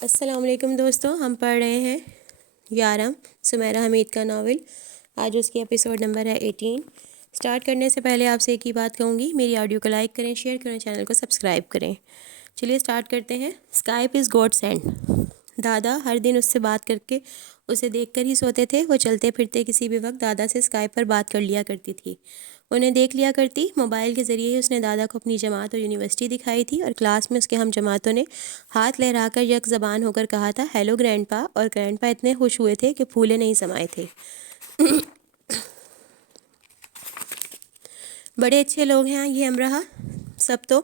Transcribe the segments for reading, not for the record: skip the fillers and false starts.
السلام علیکم دوستوں، ہم پڑھ رہے ہیں 11 سمیرہ حمید کا ناول۔ آج اس کی ایپیسوڈ نمبر ہے 18۔ سٹارٹ کرنے سے پہلے آپ سے ایک ہی بات کہوں گی، میری آڈیو کو لائک کریں، شیئر کریں، چینل کو سبسکرائب کریں۔ چلیے سٹارٹ کرتے ہیں۔ Skype is God send. دادا ہر دن اس سے بات کر کے اسے دیکھ کر ہی سوتے تھے۔ وہ چلتے پھرتے کسی بھی وقت دادا سے اسکائپ پر بات کر لیا کرتی تھی، انہیں دیکھ لیا کرتی۔ موبائل کے ذریعے ہی اس نے دادا کو اپنی جماعت اور یونیورسٹی دکھائی تھی، اور کلاس میں اس کے ہم جماعتوں نے ہاتھ لہرا کر یک زبان ہو کر کہا تھا، ہیلو گرینڈ پا، اور گرینڈ پا اتنے خوش ہوئے تھے کہ پھولے نہیں سمائے تھے۔ بڑے اچھے لوگ ہیں یہ امرہ، سب تو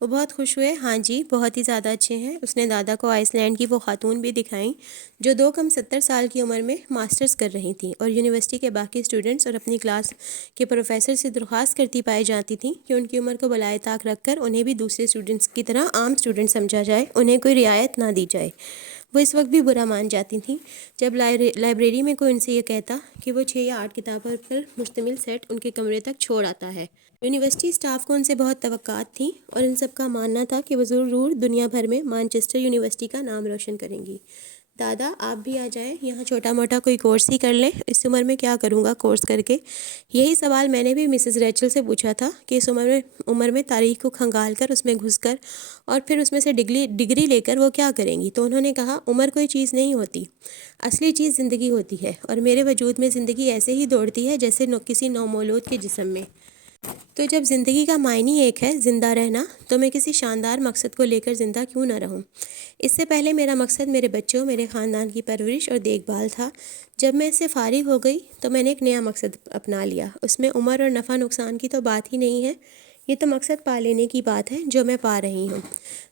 وہ بہت خوش ہوئے۔ ہاں جی، بہت ہی زیادہ اچھے ہیں۔ اس نے دادا کو آئس لینڈ کی وہ خاتون بھی دکھائیں جو 2 کم 70 سال کی عمر میں ماسٹرز کر رہی تھیں، اور یونیورسٹی کے باقی اسٹوڈنٹس اور اپنی کلاس کے پروفیسر سے درخواست کرتی پائی جاتی تھیں کہ ان کی عمر کو بالائے طاق رکھ کر انہیں بھی دوسرے اسٹوڈنٹس کی طرح عام اسٹوڈنٹ سمجھا جائے، انہیں کوئی رعایت نہ دی جائے۔ وہ اس وقت بھی برا مان جاتی تھیں جب لائبریری میں کوئی ان سے یہ کہتا کہ وہ 6 یا 8 کتابوں پر مشتمل سیٹ ان کے کمرے تک چھوڑ آتا ہے۔ یونیورسٹی اسٹاف کو ان سے بہت توقعات تھیں، اور ان سب کا ماننا تھا کہ وہ ضرور دنیا بھر میں مانچسٹر یونیورسٹی کا نام روشن کریں گی۔ دادا آپ بھی آ جائیں، یہاں چھوٹا موٹا کوئی کورس ہی کر لیں۔ اس عمر میں کیا کروں گا کورس کر کے؟ یہی سوال میں نے بھی مسز ریچل سے پوچھا تھا کہ اس عمر میں تاریخ کو کھنگال کر اس میں گھس کر اور پھر اس میں سے ڈگری لے کر وہ کیا کریں گی؟ تو انہوں نے کہا، عمر کوئی چیز نہیں ہوتی، اصلی چیز زندگی ہوتی ہے، اور میرے وجود میں زندگی ایسے ہی دوڑتی ہے جیسے کسی نومولود کے جسم میں۔ تو جب زندگی کا معنی ایک ہے زندہ رہنا، تو میں کسی شاندار مقصد کو لے کر زندہ کیوں نہ رہوں؟ اس سے پہلے میرا مقصد میرے بچوں، میرے خاندان کی پرورش اور دیکھ بھال تھا۔ جب میں اس سے فارغ ہو گئی تو میں نے ایک نیا مقصد اپنا لیا۔ اس میں عمر اور نفع نقصان کی تو بات ہی نہیں ہے، یہ تو مقصد پا لینے کی بات ہے جو میں پا رہی ہوں۔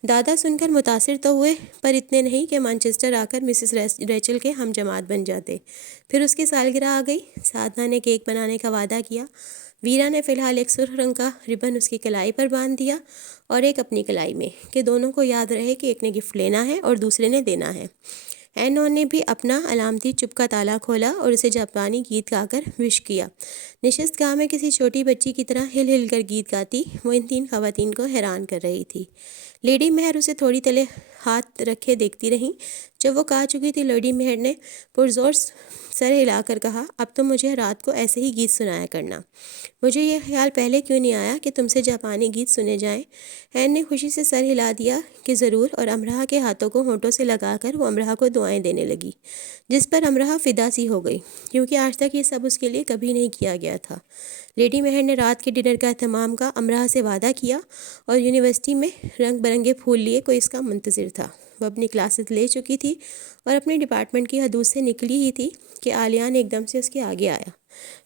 دادا سن کر متاثر تو ہوئے، پر اتنے نہیں کہ مانچسٹر آ کر مسز ریچل کے ہم جماعت بن جاتے۔ پھر اس کی سالگرہ آ گئی۔ سادھنا نے کیک بنانے کا وعدہ کیا۔ ویرا نے فی الحال ایک سرخ رنگ کا ربن اس کی کلائی پر باندھ دیا، اور ایک اپنی کلائی میں، کہ دونوں کو یاد رہے کہ ایک نے گفٹ لینا ہے اور دوسرے نے دینا ہے۔ اینون نے بھی اپنا علامتی چپ کا تالا کھولا اور اسے جاپانی گیت گا کر وش کیا۔ نشست گاہ میں کسی چھوٹی بچی کی طرح ہل ہل کر گیت گاتی وہ ان 3 خواتین کو حیران کر رہی تھی۔ لیڈی مہر اسے تھوڑی تلے ہاتھ رکھے دیکھتی رہیں۔ جب وہ کہہ چکی تھی، لیڈی مہر نے پرزور سر ہلا کر کہا، اب تم مجھے رات کو ایسے ہی گیت سنایا کرنا۔ مجھے یہ خیال پہلے کیوں نہیں آیا کہ تم سے جاپانی گیت سنے جائیں؟ این نے خوشی سے سر ہلا دیا کہ ضرور، اور امرہ کے ہاتھوں کو ہونٹوں سے لگا کر وہ امرہ کو دعائیں دینے لگی، جس پر امرہ فدا سی ہو گئی، کیونکہ آج تک یہ سب اس کے لیے کبھی نہیں کیا گیا تھا۔ لیڈی مہر نے رات کے ڈنر کا اہتمام کا امرہ سے وعدہ کیا، اور یونیورسٹی میں رنگ برنگے پھول لیے کوئی اس کا منتظر تھا۔ وہ اپنی کلاسز لے چکی تھی اور اپنے ڈپارٹمنٹ کی حدود سے نکلی ہی تھی کہ آلیان ایک دم سے اس کے آگے آیا۔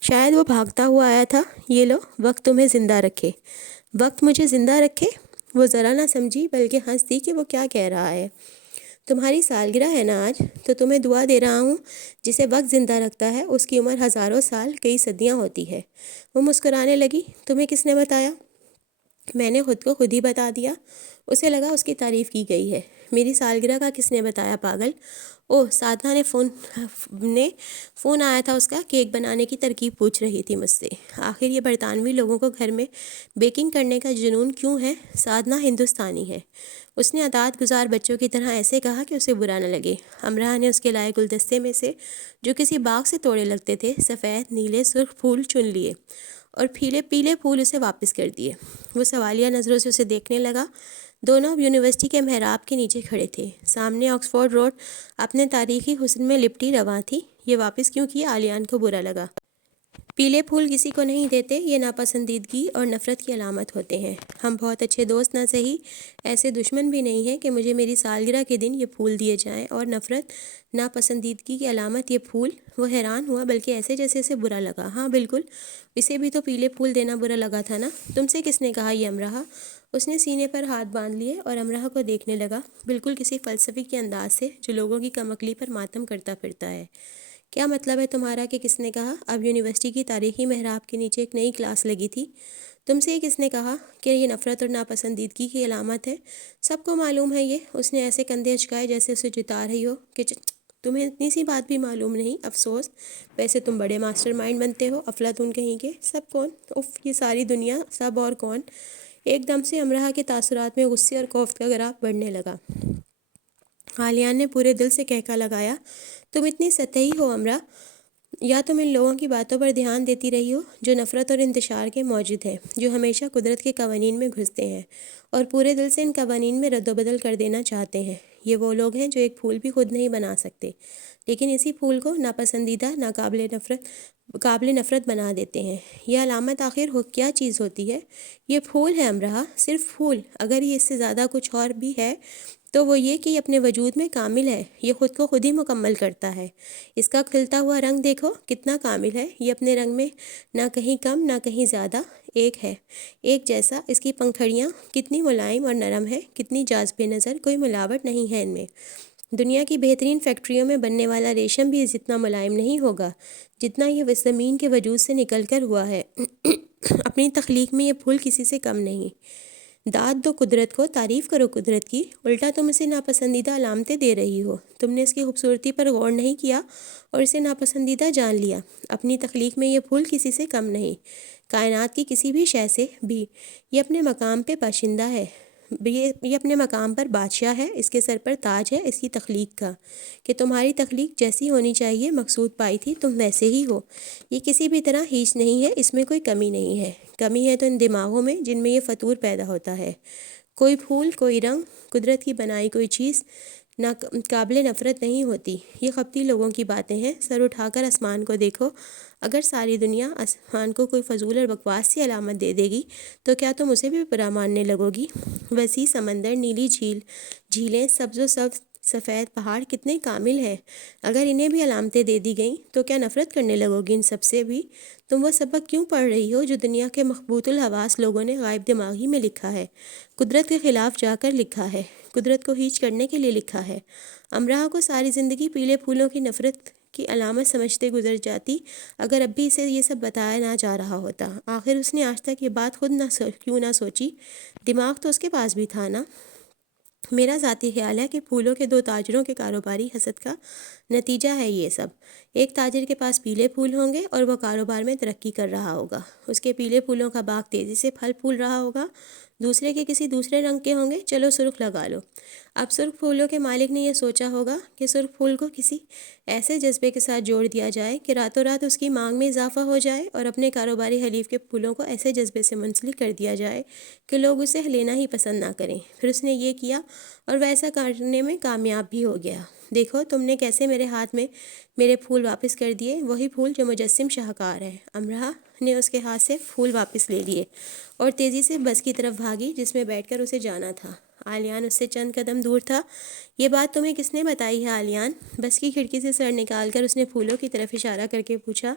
شاید وہ بھاگتا ہوا آیا تھا۔ یہ لو، وقت تمہیں زندہ رکھے۔ وقت مجھے زندہ رکھے؟ وہ ذرا نہ سمجھی، بلکہ ہنس دی کہ وہ کیا کہہ رہا ہے۔ تمہاری سالگرہ ہے نا آج، تو تمہیں دعا دے رہا ہوں۔ جسے وقت زندہ رکھتا ہے اس کی عمر ہزاروں سال، کئی صدیاں ہوتی ہے۔ وہ مسکرانے لگی۔ تمہیں کس نے بتایا؟ میں نے خود کو خود ہی بتا دیا۔ اسے لگا اس کی تعریف کی گئی ہے۔ میری سالگرہ کا کس نے بتایا پاگل؟ اوہ، سادھنا نے فون آیا تھا اس کا، کیک بنانے کی ترکیب پوچھ رہی تھی مجھ سے۔ آخر یہ برطانوی لوگوں کو گھر میں بیکنگ کرنے کا جنون کیوں ہے؟ سادھنا ہندوستانی ہے، اس نے اطاعت گزار بچوں کی طرح ایسے کہا کہ اسے برا نہ لگے۔ امرہ نے اس کے لائے گلدستے میں سے، جو کسی باغ سے توڑے لگتے تھے، سفید، نیلے، سرخ پھول چن لیے اور پیلے پھول اسے واپس کر دیے۔ وہ سوالیہ نظروں سے اسے دیکھنے لگا۔ دونوں اب یونیورسٹی کے محراب کے نیچے کھڑے تھے۔ سامنے آکسفورڈ روڈ اپنے تاریخی حسن میں لپٹی رواں تھی۔ یہ واپس کیوں کیا؟ آلیان کو برا لگا۔ پیلے پھول کسی کو نہیں دیتے، یہ ناپسندیدگی اور نفرت کی علامت ہوتے ہیں۔ ہم بہت اچھے دوست نہ سہی، ایسے دشمن بھی نہیں ہیں کہ مجھے میری سالگرہ کے دن یہ پھول دیے جائیں، اور نفرت، ناپسندیدگی کی علامت یہ پھول؟ وہ حیران ہوا، بلکہ ایسے جیسے اسے برا لگا۔ ہاں بالکل، اسے بھی تو پیلے پھول دینا برا لگا تھا نا۔ تم سے کس نے کہا یہ امرہ؟ اس نے سینے پر ہاتھ باندھ لیے اور امرہ کو دیکھنے لگا، بالکل کسی فلسفی کے انداز سے جو لوگوں کی کم عقلی پر ماتم کرتا پھرتا ہے۔ کیا مطلب ہے تمہارا کہ کس نے کہا؟ اب یونیورسٹی کی تاریخی محراب کے نیچے ایک نئی کلاس لگی تھی۔ تم سے کس نے کہا کہ یہ نفرت اور ناپسندیدگی کی علامت ہے؟ سب کو معلوم ہے یہ۔ اس نے ایسے کندھے اچکائے جیسے اسے جتا رہی ہو کہ تمہیں اتنی سی بات بھی معلوم نہیں، افسوس۔ ویسے تم بڑے ماسٹر مائنڈ بنتے ہو، افلاطون کہیں گے۔ سب کون؟ اف، یہ ساری دنیا، سب اور کون؟ ایک دم سے امرہ کے تاثرات میں غصے اور خوف کا گراف بڑھنے لگا۔ عالیان نے پورے دل سے کہکا لگایا، تم اتنی سطحی ہو امرا، یا تم ان لوگوں کی باتوں پر دھیان دیتی رہی ہو جو نفرت اور انتشار کے موجد ہیں، جو ہمیشہ قدرت کے قوانین میں گھستے ہیں اور پورے دل سے ان قوانین میں رد و بدل کر دینا چاہتے ہیں۔ یہ وہ لوگ ہیں جو ایک پھول بھی خود نہیں بنا سکتے، لیکن اسی پھول کو ناپسندیدہ، قابل نفرت بنا دیتے ہیں۔ یہ علامت آخر کیا چیز ہوتی ہے؟ یہ پھول ہے امرا، صرف پھول۔ اگر یہ اس سے زیادہ کچھ اور بھی ہے تو وہ یہ کہ یہ اپنے وجود میں کامل ہے، یہ خود کو خود ہی مکمل کرتا ہے۔ اس کا کھلتا ہوا رنگ دیکھو کتنا کامل ہے، یہ اپنے رنگ میں نہ کہیں کم نہ کہیں زیادہ ایک ہے، ایک جیسا۔ اس کی پنکھڑیاں کتنی ملائم اور نرم ہے، کتنی جاذب نظر، کوئی ملاوٹ نہیں ہے ان میں۔ دنیا کی بہترین فیکٹریوں میں بننے والا ریشم بھی جتنا ملائم نہیں ہوگا جتنا یہ زمین کے وجود سے نکل کر ہوا ہے۔ اپنی تخلیق میں یہ پھول کسی سے کم نہیں۔ داد دو قدرت کو، تعریف کرو قدرت کی، الٹا تم اسے ناپسندیدہ علامتیں دے رہی ہو۔ تم نے اس کی خوبصورتی پر غور نہیں کیا اور اسے ناپسندیدہ جان لیا۔ اپنی تخلیق میں یہ پھول کسی سے کم نہیں، کائنات کی کسی بھی شے سے بھی۔ یہ اپنے مقام پہ باشندہ ہے، یہ اپنے مقام پر بادشاہ ہے، اس کے سر پر تاج ہے اس کی تخلیق کا، کہ تمہاری تخلیق جیسی ہونی چاہیے مقصود پائی تھی تم ویسے ہی ہو۔ یہ کسی بھی طرح ہیچ نہیں ہے، اس میں کوئی کمی نہیں ہے۔ کمی ہے تو ان دماغوں میں جن میں یہ فطور پیدا ہوتا ہے۔ کوئی پھول، کوئی رنگ، قدرت کی بنائی کوئی چیز قابل نفرت نہیں ہوتی۔ یہ خبتی لوگوں کی باتیں ہیں۔ سر اٹھا کر آسمان کو دیکھو، اگر ساری دنیا آسمان کو کوئی فضول اور بکواس سی علامت دے دے گی تو کیا تم اسے بھی برا ماننے لگو گی؟ وسیع سمندر، نیلی جھیلیں، سبز و سفید پہاڑ کتنے کامل ہیں، اگر انہیں بھی علامتیں دے دی گئیں تو کیا نفرت کرنے لگو گی ان سب سے بھی؟ تم وہ سبق کیوں پڑھ رہی ہو جو دنیا کے مخبوط الحواس لوگوں نے غائب دماغی میں لکھا ہے، قدرت کے خلاف جا کر لکھا ہے، قدرت کو ہیچ کرنے کے لیے لکھا ہے؟ امراح کو ساری زندگی پیلے پھولوں کی نفرت کی علامت سمجھتے گزر جاتی اگر اب بھی اسے یہ سب بتایا نہ جا رہا ہوتا۔ آخر اس نے آج تک یہ بات خود کیوں نہ سوچی؟ دماغ تو اس کے پاس بھی تھا نا۔ میرا ذاتی خیال ہے کہ پھولوں کے دو تاجروں کے کاروباری حسد کا نتیجہ ہے یہ سب۔ ایک تاجر کے پاس پیلے پھول ہوں گے اور وہ کاروبار میں ترقی کر رہا ہوگا، اس کے پیلے پھولوں کا باغ تیزی سے پھل پھول رہا ہوگا۔ دوسرے کے کسی دوسرے رنگ کے ہوں گے، چلو سرخ لگا لو۔ اب سرخ پھولوں کے مالک نے یہ سوچا ہوگا کہ سرخ پھول کو کسی ایسے جذبے کے ساتھ جوڑ دیا جائے کہ راتوں رات اس کی مانگ میں اضافہ ہو جائے، اور اپنے کاروباری حلیف کے پھولوں کو ایسے جذبے سے منسلک کر دیا جائے کہ لوگ اسے لینا ہی پسند نہ کریں۔ پھر اس نے یہ کیا اور ویسا کرنے میں کامیاب بھی ہو گیا۔ دیکھو تم نے کیسے میرے ہاتھ میں میرے پھول واپس کر دیے، وہی پھول جو مجسم شاہکار ہے۔ امراح نے اس کے ہاتھ سے پھول واپس لے لیے اور تیزی سے بس کی طرف بھاگی جس میں بیٹھ کر اسے جانا تھا۔ عالیان اس سے چند قدم دور تھا۔ یہ بات تمہیں کس نے بتائی ہے عالیان؟ بس کی کھڑکی سے سر نکال کر اس نے پھولوں کی طرف اشارہ کر کے پوچھا۔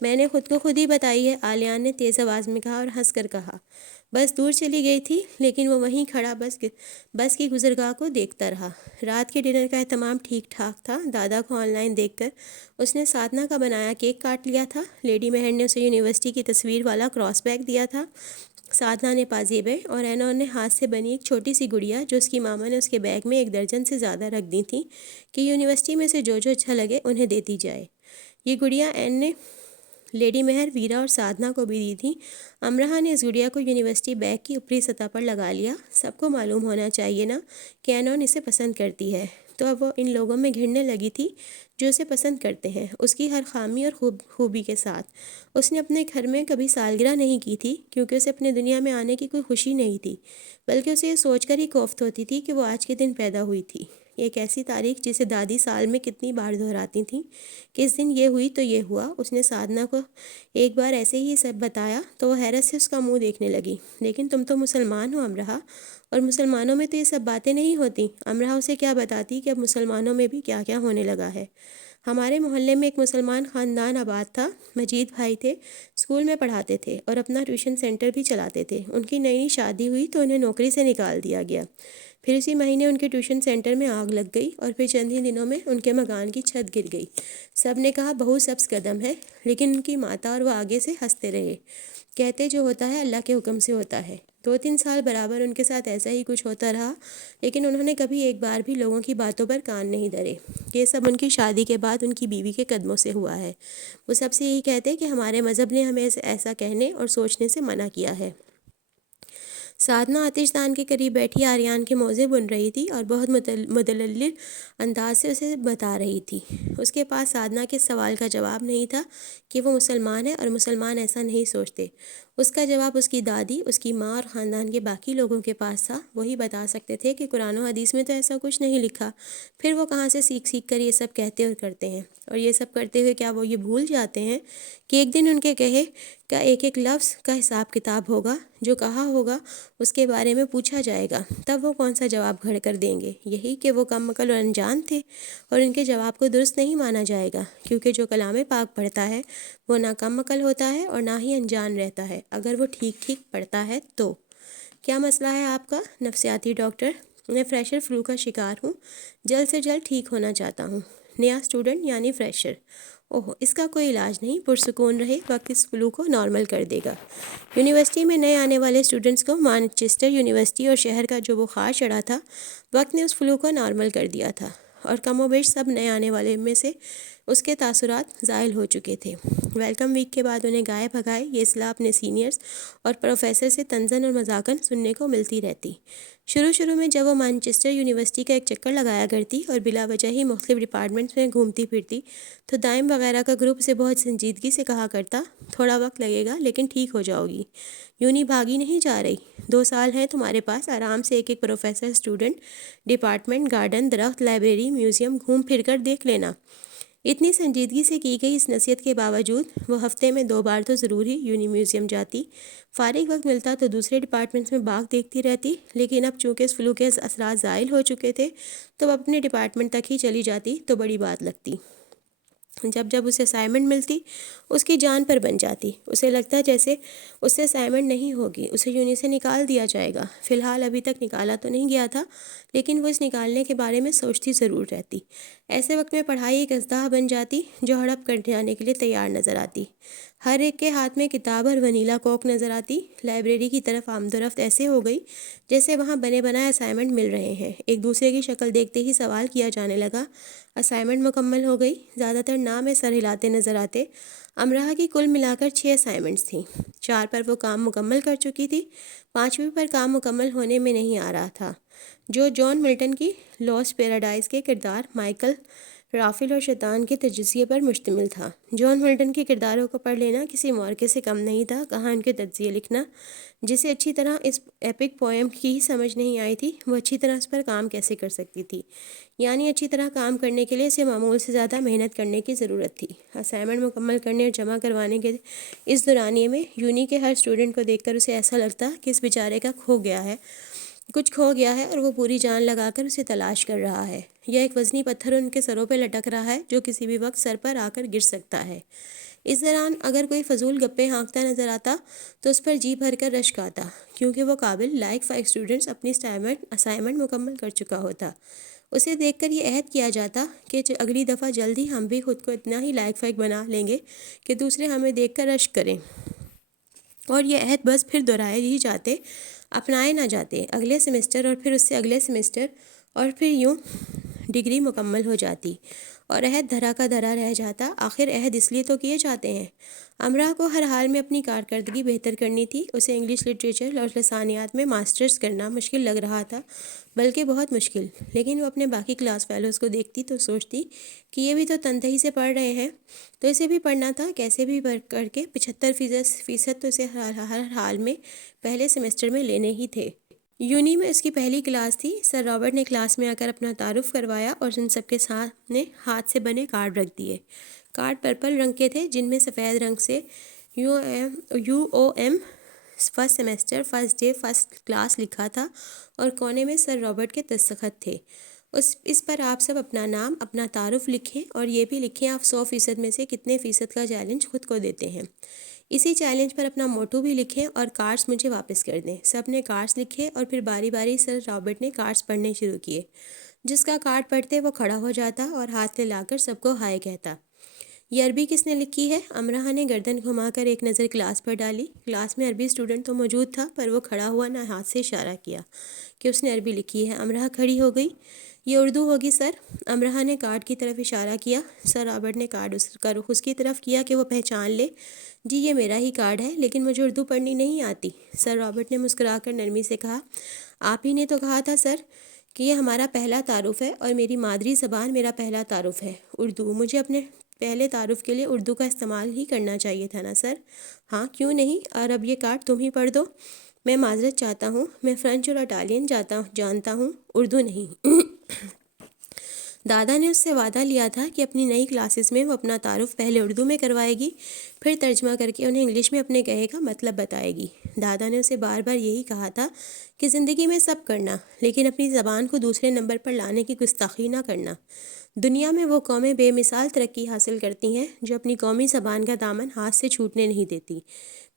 میں نے خود کو خود ہی بتائی ہے، عالیان نے تیز آواز میں کہا اور ہنس کر کہا۔ بس دور چلی گئی تھی لیکن وہ وہیں کھڑا بس کی گزرگاہ کو دیکھتا رہا۔ رات کے ڈنر کا اہتمام ٹھیک ٹھاک تھا۔ دادا کو آن لائن دیکھ کر اس نے سادھنا کا بنایا کیک کاٹ لیا تھا۔ لیڈی مہر نے اسے یونیورسٹی کی تصویر والا کراس بیگ دیا تھا۔ سادھنا نے پازیبیں اور اینون نے ہاتھ سے بنی ایک چھوٹی سی گڑیا جو اس کی ماما نے اس کے بیگ میں 1 درجن سے زیادہ رکھ دی تھی کہ یونیورسٹی میں سے جو اچھا لگے انہیں دیتی جائے۔ یہ گڑیا این نے لیڈی مہر، ویرا اور سادھنا کو بھی دی تھی۔ امراح نے اس گڑیا کو یونیورسٹی بیگ کی اوپری سطح پر لگا لیا۔ سب کو معلوم ہونا چاہیے نا کہ اینون اسے پسند کرتی ہے، تو اب وہ ان لوگوں میں گھرنے لگی تھی جو اسے پسند کرتے ہیں، اس کی ہر خامی اور خوبی کے ساتھ۔ اس نے اپنے گھر میں کبھی سالگرہ نہیں کی تھی کیونکہ اسے اپنے دنیا میں آنے کی کوئی خوشی نہیں تھی، بلکہ اسے یہ سوچ کر ہی کوفت ہوتی تھی کہ وہ آج کے دن پیدا ہوئی تھی۔ ایک ایسی تاریخ جسے دادی سال میں کتنی بار دہراتی تھیں کہ اس دن یہ ہوئی تو یہ ہوا۔ اس نے سادھنا کو ایک بار ایسے ہی سب بتایا تو وہ حیرت سے اس کا منہ دیکھنے لگی۔ لیکن تم تو مسلمان ہو امراح، اور مسلمانوں میں تو یہ سب باتیں نہیں ہوتی۔ امراح اسے کیا بتاتی کہ اب مسلمانوں میں بھی کیا کیا ہونے لگا ہے۔ ہمارے محلے میں ایک مسلمان خاندان آباد تھا، مجید بھائی تھے، اسکول میں پڑھاتے تھے اور اپنا ٹیوشن سینٹر بھی چلاتے تھے۔ ان کی نئی شادی ہوئی تو انہیں نوکری سے نکال دیا گیا۔ پھر اسی مہینے ان کے ٹیوشن سینٹر میں آگ لگ گئی اور پھر چند ہی دنوں میں ان کے مکان کی چھت گر گئی۔ سب نے کہا بہو سبز قدم ہے، لیکن ان کی ماتا اور وہ آگے سے ہنستے رہے، کہتے جو ہوتا ہے اللہ کے حکم سے ہوتا ہے۔ 2-3 سال برابر ان کے ساتھ ایسا ہی کچھ ہوتا رہا، لیکن انہوں نے کبھی ایک بار بھی لوگوں کی باتوں پر کان نہیں دھرے۔ یہ سب ان کی شادی کے بعد ان کی بیوی کے قدموں سے ہوا ہے۔ وہ سب سے یہی کہتے کہ ہمارے مذہب نے ہمیں ایسا کہنے اور سوچنے سے منع کیا ہے۔ سادنا آتش دان کے قریب بیٹھی آریان کے موزے بن رہی تھی اور بہت متدلل انداز سے اسے بتا رہی تھی۔ اس کے پاس سادنا کے سوال کا جواب نہیں تھا کہ وہ مسلمان ہے اور مسلمان ایسا نہیں سوچتے۔ اس کا جواب اس کی دادی، اس کی ماں اور خاندان کے باقی لوگوں کے پاس تھا۔ وہی بتا سکتے تھے کہ قرآن و حدیث میں تو ایسا کچھ نہیں لکھا، پھر وہ کہاں سے سیکھ کر یہ سب کہتے اور کرتے ہیں؟ اور یہ سب کرتے ہوئے کیا وہ یہ بھول جاتے ہیں کہ ایک دن ان کے کہے کا ایک ایک لفظ کا حساب کتاب ہوگا، جو کہا ہوگا اس کے بارے میں پوچھا جائے گا، تب وہ کون سا جواب گھڑ کر دیں گے؟ یہی کہ وہ کم عقل اور انجان تھے اور ان کے جواب کو درست نہیں مانا جائے گا، کیونکہ جو کلام پاک پڑھتا ہے وہ نہ کم عقل ہوتا ہے اور نہ ہی انجان رہتا ہے، اگر وہ ٹھیک ٹھیک پڑھتا ہے تو۔ کیا مسئلہ ہے آپ کا؟ نفسیاتی ڈاکٹر: میں فریشر فلو کا شکار ہوں، جلد سے جلد ٹھیک ہونا چاہتا ہوں۔ نیا اسٹوڈنٹ یعنی فریشر: اوہ، اس کا کوئی علاج نہیں، پرسکون رہے، وقت اس فلو کو نارمل کر دے گا۔ یونیورسٹی میں نئے آنے والے اسٹوڈنٹس کو مانچسٹر یونیورسٹی اور شہر کا جو بخار چڑھا تھا، وقت نے اس فلو کو نارمل کر دیا تھا، اور کم و بیش سب نئے آنے والے میں سے اس کے تاثرات زائل ہو چکے تھے۔ ویلکم ویک کے بعد انہیں گائے بھگائے یہ اصلاح اپنے سینئرز اور پروفیسر سے طنزاً اور مذاقاً سننے کو ملتی رہتی۔ شروع میں جب وہ مانچسٹر یونیورسٹی کا ایک چکر لگایا کرتی اور بلا وجہ ہی مختلف ڈپارٹمنٹس میں گھومتی پھرتی، تو دائم وغیرہ کا گروپ اسے بہت سنجیدگی سے کہا کرتا، تھوڑا وقت لگے گا لیکن ٹھیک ہو جاؤ گی، یونی بھاگی نہیں جا رہی، 2 سال ہیں تمہارے پاس، آرام سے ایک ایک پروفیسر، اسٹوڈنٹ، ڈپارٹمنٹ، گارڈن، درخت، لائبریری، میوزیم گھوم پھر کر دیکھ لینا۔ اتنی سنجیدگی سے کی گئی اس نصیحت کے باوجود وہ ہفتے میں 2 بار تو ضرور ہی یونی میوزیم جاتی، فارغ وقت ملتا تو دوسرے ڈپارٹمنٹس میں باغ دیکھتی رہتی، لیکن اب چونکہ اس فلو کے اثرات زائل ہو چکے تھے تو اب اپنے ڈپارٹمنٹ تک ہی چلی جاتی تو بڑی بات لگتی۔ جب اسے اسائنمنٹ ملتی اس کی جان پر بن جاتی، اسے لگتا جیسے اس سے اسائنمنٹ نہیں ہوگی، اسے یونی سے نکال دیا جائے گا۔ فی الحال ابھی تک نکالا تو نہیں گیا تھا، لیکن وہ اس نکالنے کے بارے میں سوچتی ضرور رہتی۔ ایسے وقت میں پڑھائی ایک اژدہا بن جاتی جو ہڑپ کر جانے کے لیے تیار نظر آتی۔ ہر ایک کے ہاتھ میں کتاب اور ونیلا کوک نظر آتی۔ لائبریری کی طرف آمد و رفت ایسے ہو گئی جیسے وہاں بنے بنائے اسائنمنٹ مل رہے ہیں۔ ایک دوسرے کی شکل دیکھتے ہی سوال کیا جانے لگا، اسائنمنٹ مکمل ہو گئی؟ زیادہ تر نام میں سر ہلاتے نظر آتے۔ امرا کی کل ملا کر 6 اسائنمنٹس تھیں، 4 پر وہ کام مکمل کر چکی تھی، 5ویں پر کام مکمل ہونے میں نہیں آ رہا تھا، جو جان ملٹن کی لاسٹ پیراڈائز کے کردار مائیکل رافل اور شیطان کے تجزیے پر مشتمل تھا۔ جان ملٹن کے کرداروں کو پڑھ لینا کسی مورخ سے کم نہیں تھا، کہاں ان کے تجزیے لکھنا۔ جسے اچھی طرح اس ایپک پوئم کی ہی سمجھ نہیں آئی تھی، وہ اچھی طرح اس پر کام کیسے کر سکتی تھی؟ یعنی اچھی طرح کام کرنے کے لیے اسے معمول سے زیادہ محنت کرنے کی ضرورت تھی۔ اسائنمنٹ مکمل کرنے اور جمع کروانے کے اس دورانیے میں یونی کے ہر اسٹوڈنٹ کو دیکھ کر اسے ایسا لگتا کہ اس بیچارے کا کچھ کھو گیا ہے اور وہ پوری جان لگا کر اسے تلاش کر رہا ہے، یا ایک وزنی پتھر ان کے سروں پہ لٹک رہا ہے جو کسی بھی وقت سر پر آ کر گر سکتا ہے۔ اس دوران اگر کوئی فضول گپے ہانکتا نظر آتا تو اس پر جی بھر کر رشک آتا، کیونکہ وہ قابل لائق 5 اسٹوڈنٹس اپنی اسائنمنٹ مکمل کر چکا ہوتا۔ اسے دیکھ کر یہ عہد کیا جاتا کہ اگلی دفعہ جلد ہی ہم بھی خود کو اتنا ہی لائق فائق بنا لیں گے کہ دوسرے ہمیں دیکھ کر رشک کریں، اور یہ عہد بس پھر دہرائے ہی جاتے، اپنائے نہ جاتے۔ اگلے سیمسٹر اور پھر اس سے اگلے سیمسٹر، اور پھر یوں ڈگری مکمل ہو جاتی اور عہد دھرا کا دھرا رہ جاتا۔ آخر عہد اس لیے تو کیے جاتے ہیں۔ امرا کو ہر حال میں اپنی کارکردگی بہتر کرنی تھی۔ اسے انگلش لٹریچر اور لسانیات میں ماسٹرز کرنا مشکل لگ رہا تھا، بلکہ بہت مشکل، لیکن وہ اپنے باقی کلاس فیلوز کو دیکھتی تو سوچتی کہ یہ بھی تو تنتہی سے پڑھ رہے ہیں، تو اسے بھی پڑھنا تھا، کیسے بھی کر کے 75% تو اسے ہر حال میں پہلے سیمسٹر میں لینے ہی تھے۔ یونی میں اس کی پہلی کلاس تھی۔ سر رابرٹ نے کلاس میں آ کر اپنا تعارف کروایا اور ان سب کے سامنے ہاتھ سے بنے کارڈ رکھ دیے۔ کارڈ پرپل رنگ کے تھے، جن میں سفید رنگ سے UOM first semester, first day, first class لکھا تھا، اور کونے میں سر رابرٹ کے دستخط تھے۔ اس پر آپ سب اپنا نام، اپنا تعارف لکھیں، اور یہ بھی لکھیں آپ 100% میں سے کتنے فیصد کا چیلنج خود کو دیتے ہیں۔ اسی چیلنج پر اپنا موٹو بھی لکھیں اور کارڈز مجھے واپس کر دیں۔ سب نے کارڈز لکھے اور پھر باری باری سر رابرٹ نے کارڈز پڑھنے شروع کیے۔ جس کا کارڈ پڑھتے وہ کھڑا ہو جاتا اور ہاتھ لا کر سب کو ہائے کہتا۔ یہ عربی کس نے لکھی ہے؟ امرا نے گردن گھما کر ایک نظر کلاس پر ڈالی۔ کلاس میں عربی اسٹوڈنٹ تو موجود تھا، پر وہ کھڑا ہوا نہ ہاتھ سے اشارہ کیا کہ اس نے عربی لکھی ہے۔ امرا کھڑی ہو گئی۔ یہ اردو ہوگی سر، امرہ نے کارڈ کی طرف اشارہ کیا۔ سر رابرٹ نے کارڈ اس کی طرف کیا کہ وہ پہچان لے۔ جی یہ میرا ہی کارڈ ہے، لیکن مجھے اردو پڑھنی نہیں آتی۔ سر رابرٹ نے مسکرا کر نرمی سے کہا، آپ ہی نے تو کہا تھا سر کہ یہ ہمارا پہلا تعارف ہے اور میری مادری زبان میرا پہلا تعارف ہے اردو۔ مجھے اپنے پہلے تعارف کے لیے اردو کا استعمال ہی کرنا چاہیے تھا نا سر؟ ہاں کیوں نہیں، اور اب یہ کارڈ تم ہی پڑھ دو۔ میں معذرت چاہتا ہوں، میں فرینچ اور اٹالین جانتا ہوں، اردو نہیں۔ دادا نے اس سے وعدہ لیا تھا کہ اپنی نئی کلاسز میں وہ اپنا تعارف پہلے اردو میں کروائے گی، پھر ترجمہ کر کے انہیں انگلش میں اپنے کہے کا مطلب بتائے گی۔ دادا نے اسے بار بار یہی کہا تھا کہ زندگی میں سب کرنا، لیکن اپنی زبان کو دوسرے نمبر پر لانے کی گستاخی نہ کرنا۔ دنیا میں وہ قومیں بے مثال ترقی حاصل کرتی ہیں جو اپنی قومی زبان کا دامن ہاتھ سے چھوٹنے نہیں دیتی،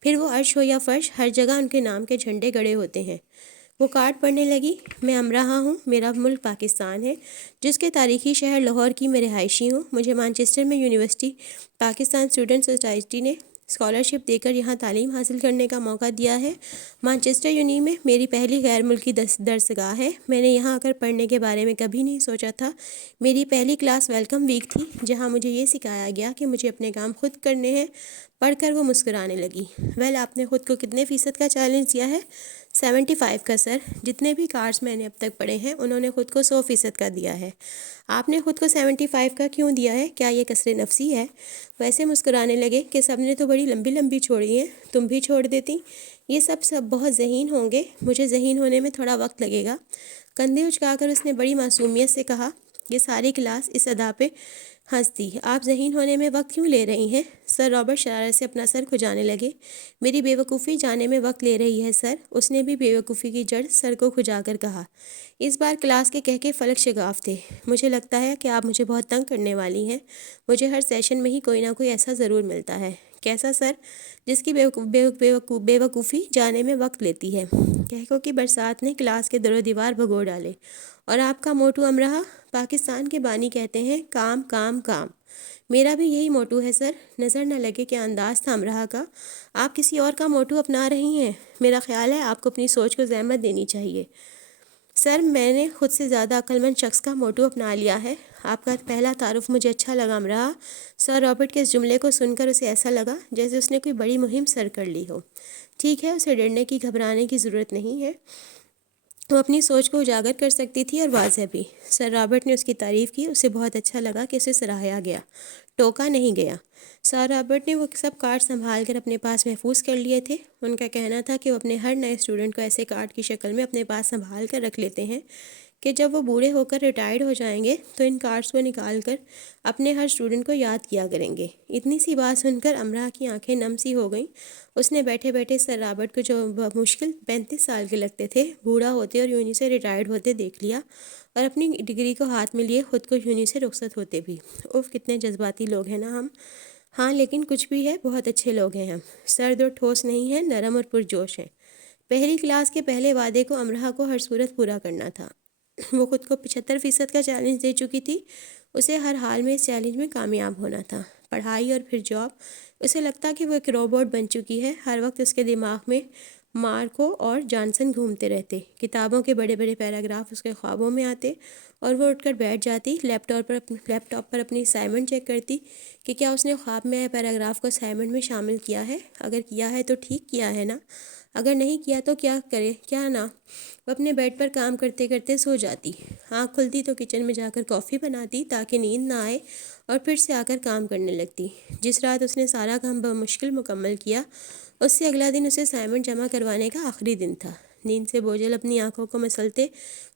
پھر وہ عرش ہو یا فرش، ہر جگہ ان کے نام کے جھنڈے گڑے ہوتے ہیں۔ وہ کارڈ پڑھنے لگی۔ میں امرہ ہوں، میرا ملک پاکستان ہے، جس کے تاریخی شہر لاہور کی میں رہائشی ہوں۔ مجھے مانچسٹر میں یونیورسٹی پاکستان اسٹوڈنٹ سوسائٹی نے اسکالرشپ دے کر یہاں تعلیم حاصل کرنے کا موقع دیا ہے۔ مانچسٹر یونی میں میری پہلی غیر ملکی درسگاہ ہے۔ میں نے یہاں آ کر پڑھنے کے بارے میں کبھی نہیں سوچا تھا۔ میری پہلی کلاس ویلکم ویک تھی، جہاں مجھے یہ سکھایا گیا کہ مجھے اپنے کام خود کرنے ہیں۔ پڑھ کر وہ مسکرانے لگی۔ ویل آپ نے خود کو کتنے فیصد کا چیلنج دیا ہے؟ 75 کا سر۔ جتنے بھی کارڈز میں نے اب تک پڑھے ہیں انہوں نے خود کو 100% کا دیا ہے۔ آپ نے خود کو 75 کا کیوں دیا ہے؟ کیا یہ کسر نفسی ہے؟ ویسے مسکرانے لگے کہ سب نے تو بڑی لمبی لمبی چھوڑی ہیں، تم بھی چھوڑ دیتی۔ یہ سب بہت ذہین ہوں گے، مجھے ذہین ہونے میں تھوڑا وقت لگے گا۔ کندھے اچکا کر اس نے بڑی معصومیت سے کہا۔ یہ ساری کلاس اس ادا پہ ہنس دی۔ آپ ذہین ہونے میں وقت کیوں لے رہی ہیں؟ سر رابرٹ شرارت سے اپنا سر کھجانے لگے۔ میری بے وقوفی جانے میں وقت لے رہی ہے سر، اس نے بھی بے وقوفی کی جڑ سر کو کھجا کر کہا۔ اس بار کلاس کے کہہ کے فلک شگاف تھے۔ مجھے لگتا ہے کہ آپ مجھے بہت تنگ کرنے والی ہیں۔ مجھے ہر سیشن میں ہی کوئی نہ کوئی ایسا ضرور ملتا ہے۔ کیسا سر؟ جس کی بے وقوفی جانے میں وقت لیتی ہے۔ کہکوں کی برسات نے کلاس کے در و دیوار بھگو ڈالے۔ اور آپ کا موٹو امرہ؟ پاکستان کے بانی کہتے ہیں کام کام کام۔ میرا بھی یہی موٹو ہے سر۔ نظر نہ لگے کہ انداز تھا امرہ کا۔ آپ کسی اور کا موٹو اپنا رہی ہیں؟ میرا خیال ہے آپ کو اپنی سوچ کو زحمت دینی چاہیے۔ سر میں نے خود سے زیادہ عقل مند شخص کا موٹو اپنا لیا ہے۔ آپ کا پہلا تعارف مجھے اچھا لگا امرہ۔ سر رابرٹ کے اس جملے کو سن کر اسے ایسا لگا جیسے اس نے کوئی بڑی مہم سر کر لی ہو۔ ٹھیک ہے، اسے ڈرنے کی گھبرانے کی ضرورت نہیں ہے، وہ اپنی سوچ کو اجاگر کر سکتی تھی اور واضح بھی۔ سر رابرٹ نے اس کی تعریف کی، اسے بہت اچھا لگا کہ اسے سراہا گیا، ٹوکا نہیں گیا۔ سر رابرٹ نے وہ سب کارڈ سنبھال کر اپنے پاس محفوظ کر لیے تھے۔ ان کا کہنا تھا کہ وہ اپنے ہر نئے اسٹوڈنٹ کو ایسے کارڈ کی شکل میں اپنے پاس سنبھال کر رکھ لیتے ہیں کہ جب وہ بوڑھے ہو کر ریٹائرڈ ہو جائیں گے تو ان کارڈز کو نکال کر اپنے ہر اسٹوڈنٹ کو یاد کیا کریں گے۔ اتنی سی بات سن کر امرہ کی آنکھیں نم سی ہو گئیں۔ اس نے بیٹھے بیٹھے سر رابرٹ کو، جو مشکل 35 سال کے لگتے تھے، بوڑھا ہوتے اور یونی سے ریٹائرڈ ہوتے دیکھ لیا، اور اپنی ڈگری کو ہاتھ میں لیے خود کو یونی سے رخصت ہوتے بھی۔ اوف کتنے جذباتی لوگ ہیں نا ہم۔ ہاں لیکن کچھ بھی ہے، بہت اچھے لوگ ہیں ہم۔ سرد اور ٹھوس نہیں ہیں، نرم اور پرجوش ہیں۔ پہلی کلاس کے پہلے وعدے کو امرہ کو ہر صورت پورا کرنا تھا۔ وہ خود کو 75% کا چیلنج دے چکی تھی۔ اسے ہر حال میں اس چیلنج میں کامیاب ہونا تھا، پڑھائی اور پھر جاب۔ اسے لگتا کہ وہ ایک روبوٹ بن چکی ہے۔ ہر وقت اس کے دماغ میں مارکو اور جانسن گھومتے رہتے، کتابوں کے بڑے بڑے پیراگراف اس کے خوابوں میں آتے، اور وہ اٹھ کر بیٹھ جاتی، لیپ ٹاپ پر اپنی اسائنمنٹ چیک کرتی کہ کیا اس نے خواب میں آئے پیراگراف کو اسائنمنٹ میں شامل کیا ہے۔ اگر کیا ہے تو ٹھیک کیا ہے نا، اگر نہیں کیا تو کیا کرے، کیا نہ۔ وہ اپنے بیڈ پر کام کرتے کرتے سو جاتی، آنکھ کھلتی تو کچن میں جا کر کافی بناتی تاکہ نیند نہ آئے، اور پھر سے آ کر کام کرنے لگتی۔ جس رات اس نے سارا کام بمشکل مکمل کیا، اس سے اگلا دن اسے اسائنمنٹ جمع کروانے کا آخری دن تھا۔ نیند سے بوجھل اپنی آنکھوں کو مسلتے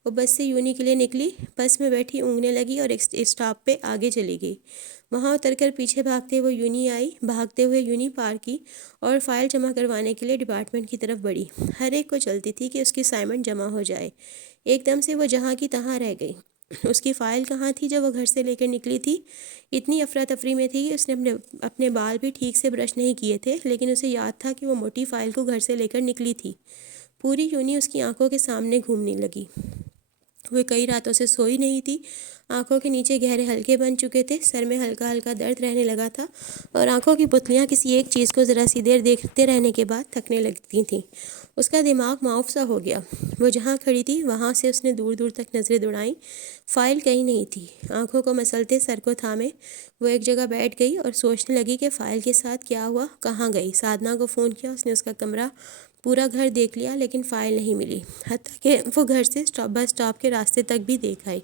وہ بس سے یونی کے لیے نکلی۔ بس میں بیٹھی اونگنے لگی اور ایک اسٹاپ پہ آگے چلی گئی۔ وہاں اتر کر پیچھے بھاگتے ہوئے یونی آئی، بھاگتے ہوئے یونی پار کی اور فائل جمع کروانے کے لیے ڈپارٹمنٹ کی طرف بڑھی۔ ہر ایک کو چلتی تھی کہ اس کی اسائنمنٹ جمع ہو جائے۔ ایک دم سے وہ جہاں کی تہاں رہ گئی۔ اس کی فائل کہاں تھی جو وہ گھر سے لے کر نکلی تھی؟ اتنی افراتفری میں تھی کہ اس نے اپنے بال بھی ٹھیک سے برش نہیں کیے تھے، لیکن اسے یاد تھا کہ وہ موٹی فائل کو گھر سے لے کر نکلی تھی۔ پوری یونی اس کی آنکھوں کے سامنے گھومنے لگی۔ وہ کئی راتوں سے سوئی نہیں تھی، آنکھوں کے نیچے گہرے حلقے بن چکے تھے، سر میں ہلکا ہلکا درد رہنے لگا تھا اور آنکھوں کی پتلیاں کسی ایک چیز کو ذرا سی دیر دیکھتے رہنے کے بعد تھکنے لگتی تھیں۔ اس کا دماغ معاف سا ہو گیا۔ وہ جہاں کھڑی تھی وہاں سے اس نے دور دور تک نظریں دوڑائیں، فائل کہیں نہیں تھی۔ آنکھوں کو مسلتے سر کو تھامے وہ ایک جگہ بیٹھ گئی اور سوچنے لگی کہ فائل کے ساتھ کیا ہوا، کہاں گئی۔ سادھنا کو فون کیا، اس نے اس کا کمرہ پورا گھر دیکھ لیا لیکن فائل نہیں ملی، حتیٰ کہ وہ گھر سے بس اسٹاپ کے راستے تک بھی دیکھ آئی۔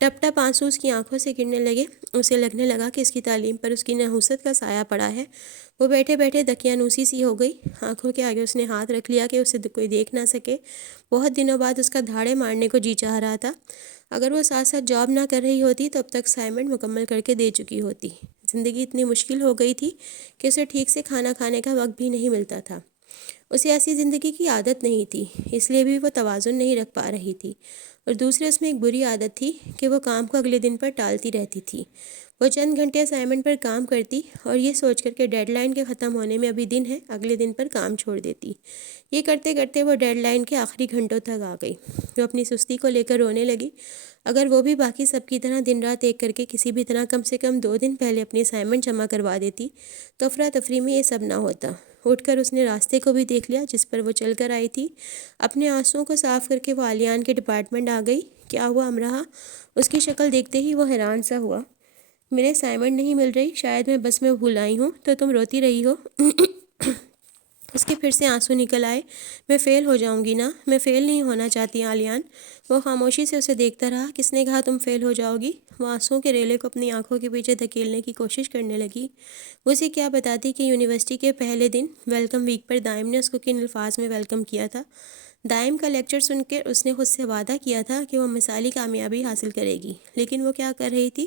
ٹپ ٹپ آنسو اس کی آنکھوں سے گرنے لگے۔ اسے لگنے لگا کہ اس کی تعلیم پر اس کی نحوست کا سایہ پڑا ہے۔ وہ بیٹھے بیٹھے دقیانوسی سی ہو گئی۔ آنکھوں کے آگے اس نے ہاتھ رکھ لیا کہ اسے کوئی دیکھ نہ سکے۔ بہت دنوں بعد اس کا دھاڑے مارنے کو جی چاہ رہا تھا۔ اگر وہ ساتھ ساتھ جاب نہ کر رہی ہوتی تو اب تک اسائنمنٹ مکمل کر کے دے چکی ہوتی۔ زندگی اتنی مشکل ہو گئی تھی کہ اسے ٹھیک سے کھانا کھانے کا وقت بھی نہیں ملتا تھا۔ اسے ایسی زندگی کی عادت نہیں تھی، اس لیے بھی وہ توازن نہیں رکھ پا رہی تھی، اور دوسرے اس میں ایک بری عادت تھی کہ وہ کام کو اگلے دن پر ٹالتی رہتی تھی۔ وہ چند گھنٹے اسائنمنٹ پر کام کرتی اور یہ سوچ کر کہ ڈیڈ لائن کے ختم ہونے میں ابھی دن ہے، اگلے دن پر کام چھوڑ دیتی۔ یہ کرتے کرتے وہ ڈیڈ لائن کے آخری گھنٹوں تک آ گئی۔ وہ اپنی سستی کو لے کر رونے لگی۔ اگر وہ بھی باقی سب کی طرح دن رات ایک کر کے کسی بھی طرح کم سے کم 2 دن پہلے اپنی اسائنمنٹ جمع کروا دیتی تو افراتفری میں یہ سب نہ ہوتا۔ اٹھ کر اس نے راستے کو بھی دیکھ لیا جس پر وہ چل کر آئی تھی۔ اپنے آنسوؤں کو صاف کر کے وہ عالیان کے ڈپارٹمنٹ آ گئی۔ کیا ہوا امرا؟ اس کی شکل دیکھتے ہی وہ حیران سا ہوا۔ میرے اسائنمنٹ نہیں مل رہی، شاید میں بس میں بھول آئی ہوں تو تم روتی رہی ہو۔ اس کے پھر سے آنسو نکل آئے۔ میں فیل ہو جاؤں گی نا؟ میں فیل نہیں ہونا چاہتی عالیان۔ وہ خاموشی سے اسے دیکھتا رہا۔ کس نے کہا تم فیل ہو جاؤ گی؟ وہ آنسوؤں کے ریلے کو اپنی آنکھوں کے پیچھے دھکیلنے کی کوشش کرنے لگی۔ وہ اسے کیا بتاتی کہ یونیورسٹی کے پہلے دن ویلکم ویک پر دائم نے اس کو کن الفاظ میں ویلکم کیا تھا۔ دائم کا لیکچر سن کے اس نے خود سے وعدہ کیا تھا کہ وہ مثالی کامیابی حاصل کرے گی، لیکن وہ کیا کر رہی تھی؟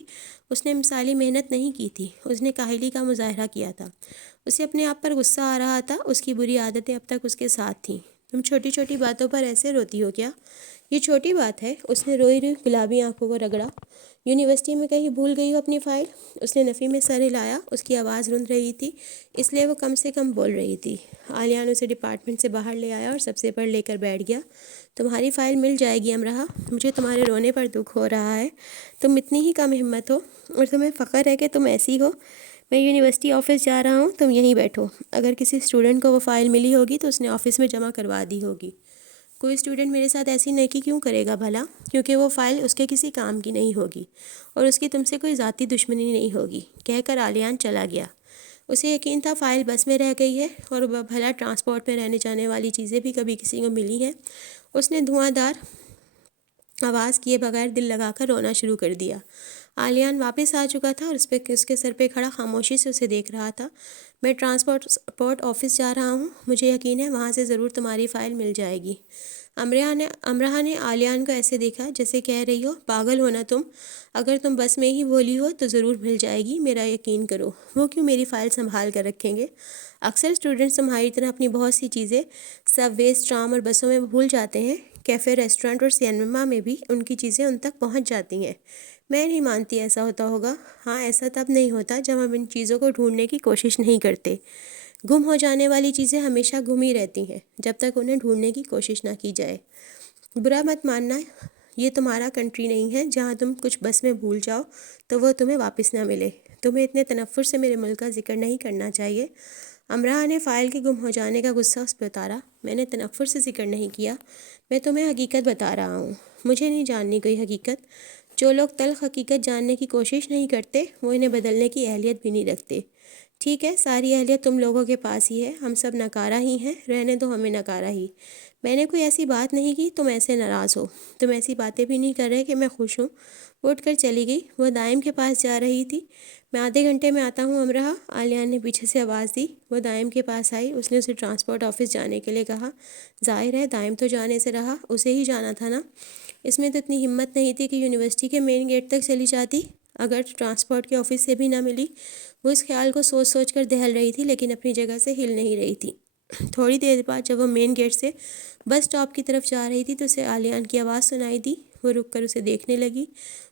اس نے مثالی محنت نہیں کی تھی، اس نے کاہلی کا مظاہرہ کیا تھا۔ اسے اپنے آپ پر غصہ آ رہا تھا۔ اس کی بری عادتیں اب تک اس کے ساتھ تھیں۔ تم چھوٹی چھوٹی باتوں پر ایسے روتی ہو کیا؟ یہ چھوٹی بات ہے؟ اس نے روئی روئی گلابی آنکھوں کو رگڑا۔ یونیورسٹی میں کہیں بھول گئی ہو اپنی فائل؟ اس نے نفی میں سر ہلایا۔ اس کی آواز رند رہی تھی، اس لیے وہ کم سے کم بول رہی تھی۔ عالیان اسے ڈپارٹمنٹ سے باہر لے آیا اور سبزے پر لے کر بیٹھ گیا۔ تمہاری فائل مل جائے گی امرا، مجھے تمہارے رونے پر دکھ ہو رہا ہے۔ تم اتنی ہی کم ہمت ہو اور تمہیں فخر ہے کہ تم ایسی ہو۔ میں یونیورسٹی آفس جا رہا ہوں، تم یہیں بیٹھو۔ اگر کسی اسٹوڈنٹ کو وہ فائل ملی ہوگی تو اس نے آفس میں جمع کروا دی ہوگی۔ کوئی اسٹوڈنٹ میرے ساتھ ایسی نیکی کیوں کرے گا بھلا؟ کیونکہ وہ فائل اس کے کسی کام کی نہیں ہوگی اور اس کی تم سے کوئی ذاتی دشمنی نہیں ہوگی، کہہ کر عالیان چلا گیا۔ اسے یقین تھا فائل بس میں رہ گئی ہے، اور بھلا ٹرانسپورٹ میں رہنے جانے والی چیزیں بھی کبھی کسی کو ملی ہیں۔ اس نے دھواں دار آواز کیے بغیر دل لگا کر رونا شروع کر دیا۔ عالیان واپس آ چکا تھا اور اس کے سر پہ کھڑا خاموشی سے اسے دیکھ رہا تھا۔ میں ٹرانسپورٹ آفس جا رہا ہوں، مجھے یقین ہے وہاں سے ضرور تمہاری فائل مل جائے گی۔ امرا نے عالیان کو ایسے دیکھا جیسے کہہ رہی ہو پاگل ہو نا تم، اگر تم بس میں ہی بولی ہو تو ضرور مل جائے گی، میرا یقین کرو۔ وہ کیوں میری فائل سنبھال کر رکھیں گے؟ اکثر اسٹوڈنٹس تمہاری طرح اپنی بہت سی چیزیں سب ویز، ٹرام اور بسوں میں بھول جاتے ہیں۔ کیفے، ریسٹورنٹ اور سینما میں بھی ان کی چیزیں ان تک پہنچ جاتی ہیں۔ میں نہیں مانتی ایسا ہوتا ہوگا۔ ہاں، ایسا تب نہیں ہوتا جب ہم ان چیزوں کو ڈھونڈنے کی کوشش نہیں کرتے۔ گم ہو جانے والی چیزیں ہمیشہ گم ہی رہتی ہیں جب تک انہیں ڈھونڈنے کی کوشش نہ کی جائے۔ برا مت ماننا، یہ تمہارا کنٹری نہیں ہے جہاں تم کچھ بس میں بھول جاؤ تو وہ تمہیں واپس نہ ملے۔ تمہیں اتنے تنفر سے میرے ملک کا ذکر نہیں کرنا چاہیے۔ امرا نے فائل کے گم ہو جانے کا غصہ اس پہ اتارا۔ میں نے تنفر سے ذکر نہیں کیا، میں تمہیں حقیقت بتا رہا ہوں۔ مجھے نہیں جاننی کوئی حقیقت۔ جو لوگ تلخ حقیقت جاننے کی کوشش نہیں کرتے وہ انہیں بدلنے کی اہلیت بھی نہیں رکھتے۔ ٹھیک ہے، ساری اہلیت تم لوگوں کے پاس ہی ہے، ہم سب ناکارہ ہی ہیں، رہنے دو ہمیں ناکارہ ہی۔ میں نے کوئی ایسی بات نہیں کی تم ایسے ناراض ہو، تم ایسی باتیں بھی نہیں کر رہے کہ میں خوش ہوں۔ وہ اٹھ کر چلی گئی۔ وہ دائم کے پاس جا رہی تھی۔ میں آدھے گھنٹے میں آتا ہوں امرا، عالیان نے پیچھے سے آواز دی۔ وہ دائم کے پاس آئی۔ اس نے اسے ٹرانسپورٹ آفس جانے کے لیے کہا۔ ظاہر ہے دائم تو جانے سے رہا، اسے ہی جانا تھا نا۔ اس میں تو اتنی ہمت نہیں تھی کہ یونیورسٹی کے مین گیٹ تک چلی جاتی اگر ٹرانسپورٹ کے آفس سے بھی نہ ملی۔ وہ اس خیال کو سوچ سوچ کر دہل رہی تھی لیکن اپنی جگہ سے ہل نہیں رہی تھی۔ تھوڑی دیر بعد جب وہ مین گیٹ سے بس اسٹاپ کی طرف جا رہی تھی تو اسے عالیان کی آواز سنائی دی۔ وہ رک کر اسے دیکھنے لگی۔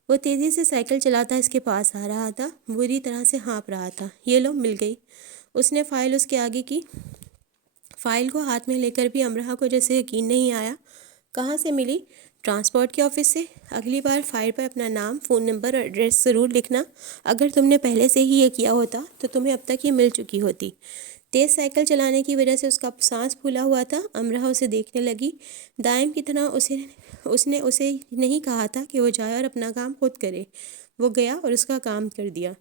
وہ تیزی سے سائیکل چلاتا اس کے پاس آ رہا تھا، بری طرح سے ہانپ رہا تھا۔ یہ لو، مل گئی۔ اس نے فائل اس کے آگے کی۔ فائل کو ہاتھ میں لے کر بھی امرا کو جیسے یقین نہیں آیا۔ کہاں سے ملی؟ ٹرانسپورٹ کے آفس سے۔ اگلی بار فائل پر اپنا نام، فون نمبر اور ایڈریس ضرور لکھنا۔ اگر تم نے پہلے سے ہی یہ کیا ہوتا تو تمہیں اب تک یہ مل چکی ہوتی۔ تیز سائیکل چلانے کی وجہ سے اس کا سانس پھولا ہوا تھا۔ امرہ اسے دیکھنے لگی۔ دائم کی طرح اس نے اسے نہیں کہا تھا کہ وہ جائے اور اپنا کام خود کرے۔ وہ گیا اور اس کا کام کر دیا۔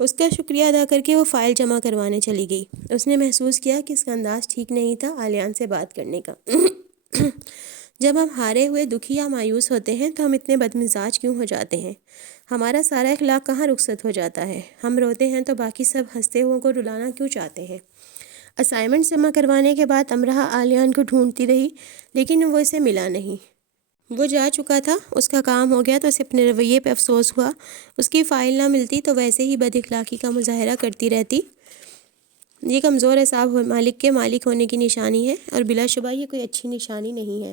اس کا شکریہ ادا کر کے وہ فائل جمع کروانے چلی گئی۔ اس نے محسوس کیا کہ اس کا انداز ٹھیک نہیں تھا عالیان سے بات کرنے کا۔ جب ہم ہارے ہوئے، دکھی یا مایوس ہوتے ہیں تو ہم اتنے بدمزاج کیوں ہو جاتے ہیں؟ ہمارا سارا اخلاق کہاں رخصت ہو جاتا ہے؟ ہم روتے ہیں تو باقی سب ہنستے ہوئے کو رلانا کیوں چاہتے ہیں؟ اسائنمنٹ جمع کروانے کے بعد امرہ عالیان کو ڈھونڈتی رہی، لیکن وہ اسے ملا نہیں۔ وہ جا چکا تھا، اس کا کام ہو گیا تو اسے اپنے رویے پہ افسوس ہوا۔ اس کی فائل نہ ملتی تو ویسے ہی بد اخلاقی کا مظاہرہ کرتی رہتی۔ یہ کمزور اعصاب مالک کے مالک ہونے کی نشانی ہے، اور بلا شبہ یہ کوئی اچھی نشانی نہیں ہے۔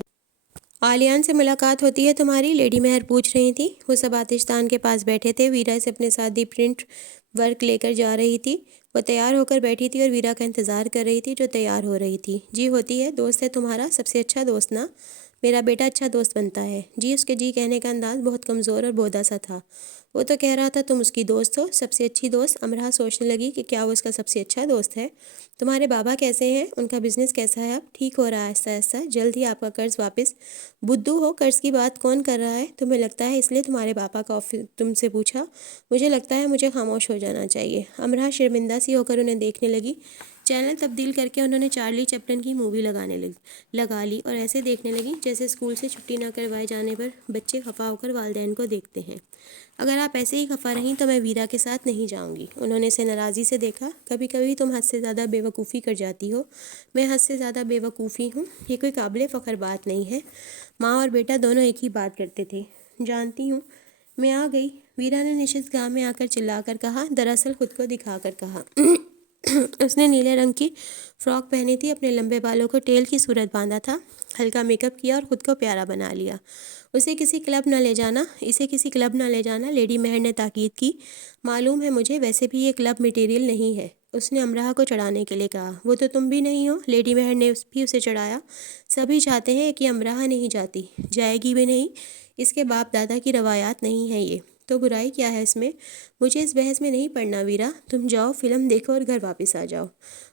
عالیان سے ملاقات ہوتی ہے تمہاری؟ لیڈی مہر پوچھ رہی تھی۔ وہ سب آتشدان کے پاس بیٹھے تھے۔ ویرا سے اپنے ساتھ دی پرنٹ ورک لے کر جا رہی تھی۔ وہ تیار ہو کر بیٹھی تھی اور ویرا کا انتظار کر رہی تھی جو تیار ہو رہی تھی۔ جی ہوتی ہے، دوست ہے تمہارا، سب سے اچھا دوست نا؟ میرا بیٹا اچھا دوست بنتا ہے۔ جی، اس کے جی کہنے کا انداز بہت کمزور اور بودا سا تھا۔ وہ تو کہہ رہا تھا تم اس کی دوست ہو، سب سے اچھی دوست۔ امرہ سوچنے لگی کہ کیا وہ اس کا سب سے اچھا دوست ہے؟ تمہارے بابا کیسے ہیں؟ ان کا بزنس کیسا ہے؟ اب ٹھیک ہو رہا ہے آہستہ آہستہ، جلد ہی آپ کا قرض واپس۔ بدھو ہو، قرض کی بات کون کر رہا ہے؟ تمہیں لگتا ہے اس لیے تمہارے پاپا کا تم سے پوچھا؟ مجھے لگتا ہے مجھے خاموش ہو جانا چاہیے۔ امرہ شرمندہ سی ہو کر انہیں دیکھنے لگی۔ چینل تبدیل کر کے انہوں نے چارلی چپلن کی مووی لگا لی اور ایسے دیکھنے لگی جیسے اسکول سے چھٹی نہ کروائے جانے پر بچے خفا ہو کر والدین کو دیکھتے ہیں۔ اگر آپ ایسے ہی خفا رہیں تو میں ویرا کے ساتھ نہیں جاؤں گی۔ انہوں نے اسے ناراضی سے دیکھا۔ کبھی کبھی تم حد سے زیادہ بے وقوفی کر جاتی ہو۔ میں حد سے زیادہ بے وقوفی ہوں؟ یہ کوئی قابل فخر بات نہیں ہے۔ ماں اور بیٹا دونوں ایک ہی بات کرتے تھے۔ جانتی ہوں، میں آ گئی، ویرا نے نشست گاہ میں آ کر چلا کر کہا، دراصل خود کو دکھا کر کہا۔ اس نے نیلے رنگ کی فراک پہنی تھی، اپنے لمبے بالوں کو ٹیل کی صورت باندھا تھا، ہلکا میک اپ کیا اور خود کو پیارا بنا لیا۔ اسے کسی کلب نہ لے جانا، لیڈی مہر نے تاکید کی۔ معلوم ہے مجھے، ویسے بھی یہ کلب مٹیریل نہیں ہے، اس نے امرہ کو چڑھانے کے لیے کہا۔ وہ تو تم بھی نہیں ہو، لیڈی مہر نے بھی اسے چڑھایا۔ سبھی چاہتے ہیں کہ امرہ نہیں جاتی، جائے گی بھی نہیں، اس کے باپ دادا کی روایات نہیں ہیں یہ، تو برائی کیا ہے اس میں؟ مجھے اس بحث میں نہیں پڑنا ویرا، تم جاؤ، فلم دیکھو اور گھر واپس آ جاؤ۔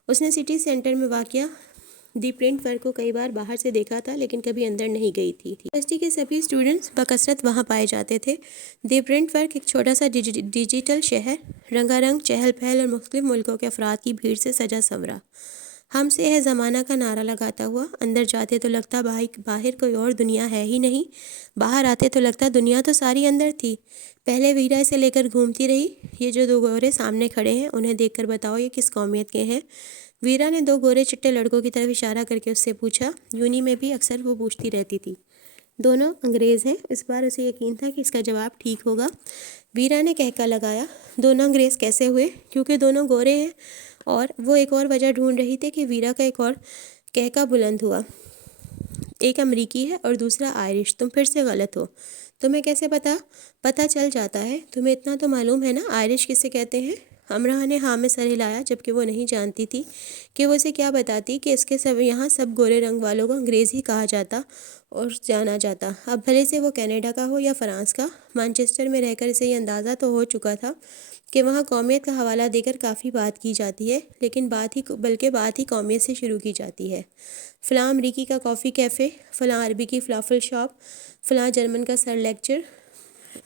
اس نے سٹی سینٹر میں واقع دی پرنٹ ورک کو کئی بار باہر سے دیکھا تھا، لیکن کبھی اندر نہیں گئی تھی۔ یونیورسٹی کے سبھی اسٹوڈنٹس بکثرت وہاں پائے جاتے تھے۔ دی پرنٹ ورک ایک چھوٹا سا ڈیجیٹل شہر، رنگا رنگ، چہل پہل اور مختلف ملکوں کے افراد کی بھیڑ سے سجا سنورا۔ ہم سے ہے زمانہ کا نعرہ لگاتا ہوا اندر جاتے تو لگتا باہر کوئی اور دنیا ہے ہی نہیں، باہر آتے تو لگتا دنیا تو ساری اندر تھی۔ پہلے ویرا اسے لے کر گھومتی رہی۔ یہ جو دو گورے سامنے کھڑے ہیں، انہیں دیکھ کر بتاؤ یہ کس قومیت کے ہیں؟ ویرا نے دو گورے چٹے لڑکوں کی طرف اشارہ کر کے اس سے پوچھا۔ یونی میں بھی اکثر وہ پوچھتی رہتی تھی۔ دونوں انگریز ہیں؟ اس بار اسے یقین تھا کہ اس کا جواب ٹھیک ہوگا۔ ویرا نے کہکا لگایا۔ دونوں انگریز کیسے ہوئے؟ کیونکہ دونوں گورے ہیں۔ اور وہ ایک اور وجہ ڈھونڈ رہی تھی کہ ویرا کا ایک اور کہکا بلند ہوا۔ ایک امریکی ہے اور دوسرا آئرش۔ تم پھر سے غلط ہو۔ تمہیں کیسے پتہ چل جاتا ہے؟ تمہیں اتنا تو معلوم ہے نا آئرش کسے کہتے ہیں؟ امرہ نے ہاں میں سر ہلایا، جبکہ وہ نہیں جانتی تھی کہ وہ اسے کیا بتاتی کہ اس کے یہاں سب گورے رنگ والوں کو انگریز ہی کہا جاتا اور جانا جاتا، اب بھلے سے وہ کینیڈا کا ہو یا فرانس کا۔ مانچسٹر میں رہ کر اسے یہ اندازہ تو ہو چکا تھا کہ وہاں قومیت کا حوالہ دے کر کافی بات کی جاتی ہے، لیکن بات ہی قومیت سے شروع کی جاتی ہے۔ فلاں امریکی کا کافی کیفے، فلاں عربی کی فلافل شاپ، فلاں جرمن کا سر لیکچر۔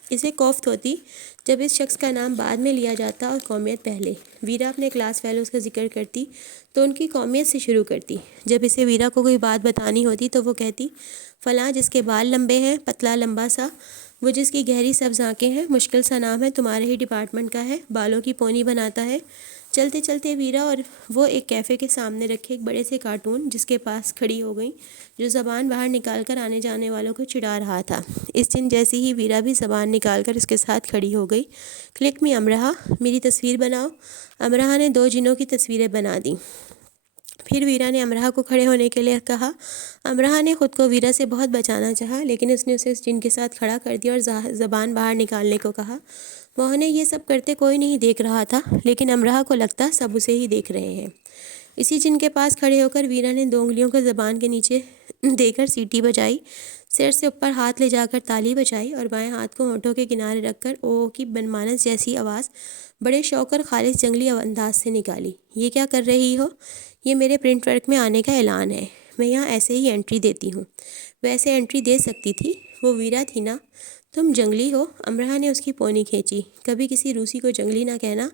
اسے کوفت ہوتی جب اس شخص کا نام بعد میں لیا جاتا اور قومیت پہلے۔ ویرا اپنے کلاس فیلوز کا ذکر کرتی تو ان کی قومیت سے شروع کرتی۔ جب اسے ویرا کو کوئی بات بتانی ہوتی تو وہ کہتی، فلاں جس کے بال لمبے ہیں، پتلا لمبا سا، وہ جس کی گہری سبز آنکھیں ہیں، مشکل سا نام ہے، تمہارے ہی ڈپارٹمنٹ کا ہے، بالوں کی پونی بناتا ہے۔ چلتے چلتے ویرا اور وہ ایک کیفے کے سامنے رکھے ایک بڑے سے کارٹون جس کے پاس کھڑی ہو گئیں، جو زبان باہر نکال کر آنے جانے والوں کو چڑھا رہا تھا۔ اس دن جیسی ہی ویرا بھی زبان نکال کر اس کے ساتھ کھڑی ہو گئی۔ کلک می امرہ، میری تصویر بناؤ۔ امرہ نے دو جنوں کی تصویریں بنا دیں۔ پھر ویرا نے امرہ کو کھڑے ہونے کے لیے کہا۔ امرہ نے خود کو ویرا سے بہت بچانا چاہا، لیکن اس نے اسے اس جن کے ساتھ کھڑا کر دیا اور زبان باہر نکالنے کو کہا۔ وہ انہیں یہ سب کرتے کوئی نہیں دیکھ رہا تھا، لیکن امرہ کو لگتا سب اسے ہی دیکھ رہے ہیں۔ اسی جن کے پاس کھڑے ہو کر ویرا نے دو انگلیوں کو زبان کے نیچے دے کر سیٹی بجائی۔ سر سے اوپر ہاتھ لے جا کر تالی بجائی اور بائیں ہاتھ کو ہونٹوں کے کنارے رکھ کر او کی بنمانس جیسی آواز بڑے شوق اور خالص جنگلی انداز سے نکالی۔ یہ کیا کر رہی ہو؟ یہ میرے پرنٹ ورک میں آنے کا اعلان ہے، میں یہاں ایسے ہی انٹری دیتی ہوں۔ ویسے انٹری دے سکتی تھی، وہ ویرا تھی نا؟ تم جنگلی ہو؟ امرہ نے اس کی پونی کھینچی۔ کبھی کسی روسی کو جنگلی نہ کہنا۔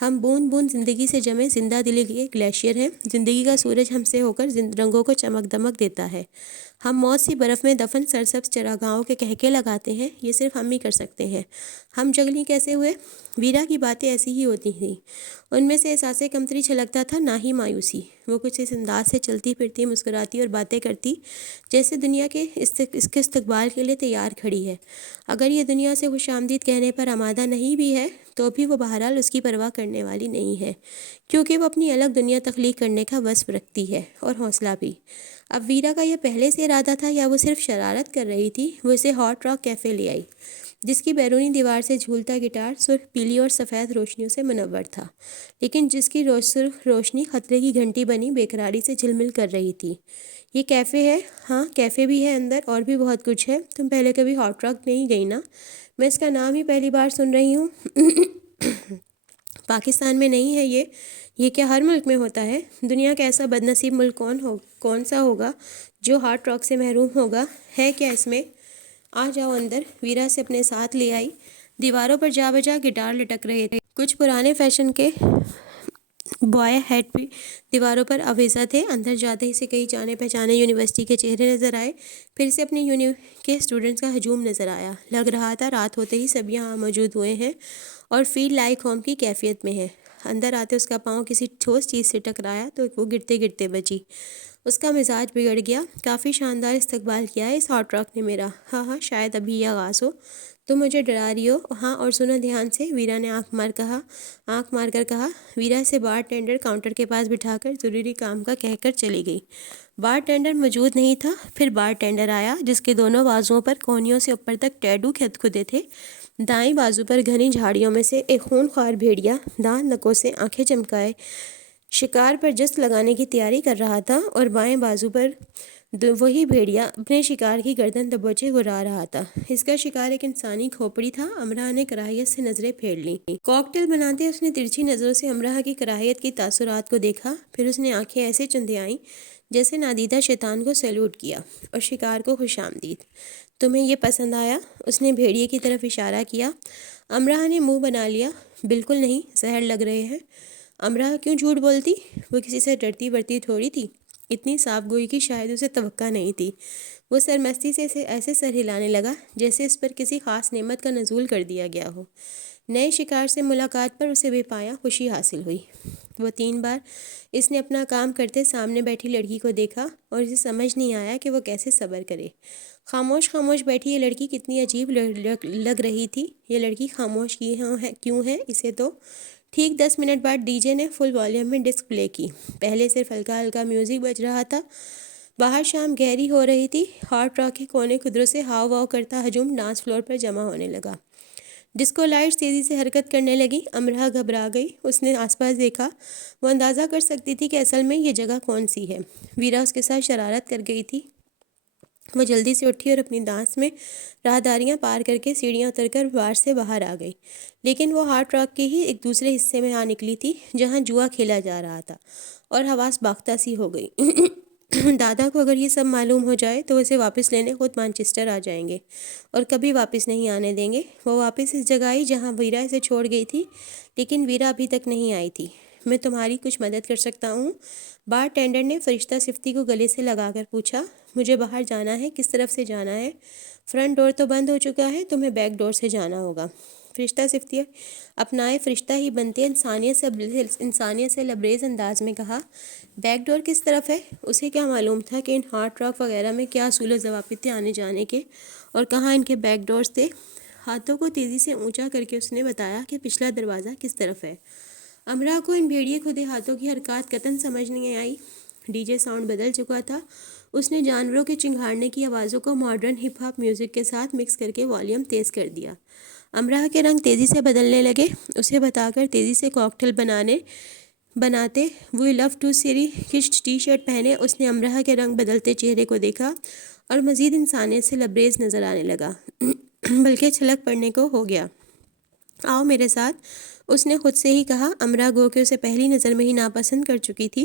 ہم بوند بوند زندگی سے جمے زندہ دلی کے گلیشیئر ہیں۔ زندگی کا سورج ہم سے ہو کر رنگوں کو چمک دمک دیتا ہے۔ ہم موت سی برف میں دفن سرسبز چراگاہوں کے کہکے لگاتے ہیں، یہ صرف ہم ہی کر سکتے ہیں۔ ہم جنگلی کیسے ہوئے؟ ویرا کی باتیں ایسی ہی ہوتی تھیں، ان میں سے احساس کمتری چھلکتا تھا، نہ ہی مایوسی۔ وہ کچھ اس انداز سے چلتی پھرتی، مسکراتی اور باتیں کرتی جیسے دنیا کے اس کے استقبال کے لیے تیار کھڑی ہے۔ اگر یہ دنیا سے خوش آمدید کہنے پر آمادہ نہیں بھی ہے تو بھی وہ بہرحال اس کی پرواہ کرنے والی نہیں ہے، کیونکہ وہ اپنی الگ دنیا تخلیق کرنے کا وصف رکھتی ہے، اور حوصلہ بھی۔ اب ویرا کا یہ پہلے سے ارادہ تھا یا وہ صرف شرارت کر رہی تھی؟ وہ اسے ہاٹ راک کیفے لے آئی، جس کی بیرونی دیوار سے جھولتا گٹار سرخ پیلی اور سفید روشنیوں سے منور تھا، لیکن جس کی سرخ روشنی خطرے کی گھنٹی بنی بے قراری سے جھلمل کر رہی تھی۔ یہ کیفے ہے؟ ہاں کیفے بھی ہے اندر، اور بھی بہت کچھ ہے۔ تم پہلے کبھی ہاٹ راک نہیں گئی نا؟ میں اس کا نام ہی پہلی بار سن رہی ہوں۔ پاکستان میں نہیں ہے یہ کیا ہر ملک میں ہوتا ہے؟ دنیا کا ایسا بد نصیب ملک کون سا ہوگا جو ہارٹ راک سے محروم ہوگا؟ ہے کیا اس میں؟ آ جاؤ اندر۔ ویرا سے اپنے ساتھ لے آئی۔ دیواروں پر جا بجا گٹار لٹک رہے تھے، کچھ پرانے فیشن کے بوائے ہیڈ بھی دیواروں پر آویزاں تھے۔ اندر جاتے ہی سے کئی جانے پہچانے یونیورسٹی کے چہرے نظر آئے، پھر سے اپنے کے اسٹوڈنٹس کا ہجوم نظر آیا۔ لگ رہا تھا رات ہوتے ہی سب یہاں موجود ہوئے ہیں اور فیل لائک ہوم کی کیفیت میں ہے۔ اندر آتے اس کا پاؤں کسی ٹھوس چیز سے ٹکرایا تو وہ گرتے گرتے بچی۔ اس کا مزاج بگڑ گیا۔ کافی شاندار استقبال کیا ہے اس ہاٹ راک نے میرا۔ ہاں شاید ابھی یہ آغاز ہو۔ تم مجھے ڈرا رہی ہو؟ ہاں، اور سنو دھیان سے، ویرا نے آنکھ مار کر کہا۔ ویرا سے بار ٹینڈر کاؤنٹر کے پاس بٹھا کر ضروری کام کا کہہ کر چلی گئی۔ بار ٹینڈر موجود نہیں تھا۔ پھر بار ٹینڈر آیا، جس کے دونوں بازوؤں پر کونیوں سے اوپر تک ٹیٹو کھدے تھے۔ دائیں بازو پر گھنی جھاڑیوں میں سے ایک خونخوار بھیڑیا دانت نکوں سے آنکھیں چمکائے شکار پر جست لگانے کی تیاری کر رہا تھا، اور بائیں بازو پر وہی بھیڑیا اپنے شکار کی گردن دبوچے گرا رہا تھا۔ اس کا شکار ایک انسانی کھوپڑی تھا۔ امرہ نے کراہیت سے نظریں پھیر لیں۔ کاکٹیل بناتے اس نے ترچھی نظروں سے امرہ کی کراہیت کی تاثرات کو دیکھا، پھر اس نے آنکھیں ایسے چندیائیں جیسے نادیدہ شیطان کو سیلوٹ کیا، اور شکار کو خوش آمدید۔ تمہیں یہ پسند آیا؟ اس نے بھیڑیے کی طرف اشارہ کیا۔ امرہ نے منہ بنا لیا۔ بالکل نہیں، زہر لگ رہے ہیں۔ امرہ کیوں جھوٹ بولتی؟ وہ کسی سے ڈرتی برتی تھوڑی تھی۔ اتنی صاف گوئی کی شاید اسے توقع نہیں تھی۔ وہ سرمستی سے ایسے سر ہلانے لگا جیسے اس پر کسی خاص نعمت کا نزول کر دیا گیا ہو۔ نئے شکار سے ملاقات پر اسے بے پایا خوشی حاصل ہوئی۔ وہ 3 بار اس نے اپنا کام کرتے سامنے بیٹھی لڑکی کو دیکھا، اور اسے سمجھ نہیں آیا کہ وہ کیسے صبر کرے۔ خاموش بیٹھی یہ لڑکی کتنی عجیب لگ رہی تھی۔ یہ لڑکی خاموش کیوں ہے؟ اسے تو ٹھیک 10 منٹ بعد ڈی جے نے فل والیوم میں ڈسک پلے کی۔ پہلے صرف ہلکا ہلکا میوزک بج رہا تھا۔ باہر شام گہری ہو رہی تھی۔ ہارٹ راک کے کونے خدروں سے ہاؤ واؤ کرتا ہجوم ڈانس فلور پر جمع ہونے لگا۔ ڈسکو لائٹس تیزی سے حرکت کرنے لگی۔ امرہ گھبرا گئی۔ اس نے آس پاس دیکھا۔ وہ اندازہ کر سکتی تھی کہ اصل میں یہ جگہ کون سی ہے۔ ویرا اس کے ساتھ شرارت کر گئی تھی۔ وہ جلدی سے اٹھی اور اپنی ڈانس میں راہداریاں پار کر کے سیڑھیاں اتر کر بار سے باہر آ گئی، لیکن وہ ہارٹ راک کے ہی ایک دوسرے حصے میں آ نکلی تھی جہاں جوا کھیلا جا رہا تھا، اور حواس باختہ سی ہو گئی۔ دادا کو اگر یہ سب معلوم ہو جائے تو اسے واپس لینے خود مانچسٹر آ جائیں گے، اور کبھی واپس نہیں آنے دیں گے۔ وہ واپس اس جگہ آئی جہاں ویرا اسے چھوڑ گئی تھی، لیکن ویرا ابھی تک نہیں آئی تھی۔ میں تمہاری کچھ مدد کر سکتا ہوں؟ بار ٹینڈر نے فرشتہ صفتی کو گلے سے لگا کر پوچھا۔ مجھے باہر جانا ہے۔ کس طرف سے جانا ہے؟ فرنٹ ڈور تو بند ہو چکا ہے، تمہیں بیک ڈور سے جانا ہوگا۔ فرشتہ صفتی اپنائے فرشتہ ہی بنتے انسانیت سے لبریز انداز میں کہا۔ بیک ڈور کس طرف ہے؟ اسے کیا معلوم تھا کہ ان ہارٹ راک وغیرہ میں کیا اصول و ضوابط تھے آنے جانے کے، اور کہاں ان کے بیک ڈورز تھے۔ ہاتھوں کو تیزی سے اونچا کر کے اس نے بتایا کہ پچھلا دروازہ کس طرف ہے۔ امرہ کو ان بھیڑیے کھدے ہاتھوں کی حرکات قطعاً سمجھ نہیں آئی۔ ڈی جے ساؤنڈ بدل چکا تھا۔ اس نے جانوروں کے چنگھاڑنے کی آوازوں کو ماڈرن ہپ ہاپ میوزک کے ساتھ مکس کر کے والیوم تیز کر دیا۔ امرہ کے رنگ تیزی سے بدلنے لگے۔ اسے بتا کر تیزی سے کاکٹیل بناتے وی لو ٹو سیری خشت ٹی شرٹ پہنے اس نے امرہ کے رنگ بدلتے چہرے کو دیکھا اور مزید انسانیت سے لبریز نظر آنے لگا بلکہ چھلک پڑنے کو ہو گیا۔ آؤ میرے ساتھ، اس نے خود سے ہی کہا۔ امرا گو کہ اسے پہلی نظر میں ہی ناپسند کر چکی تھی،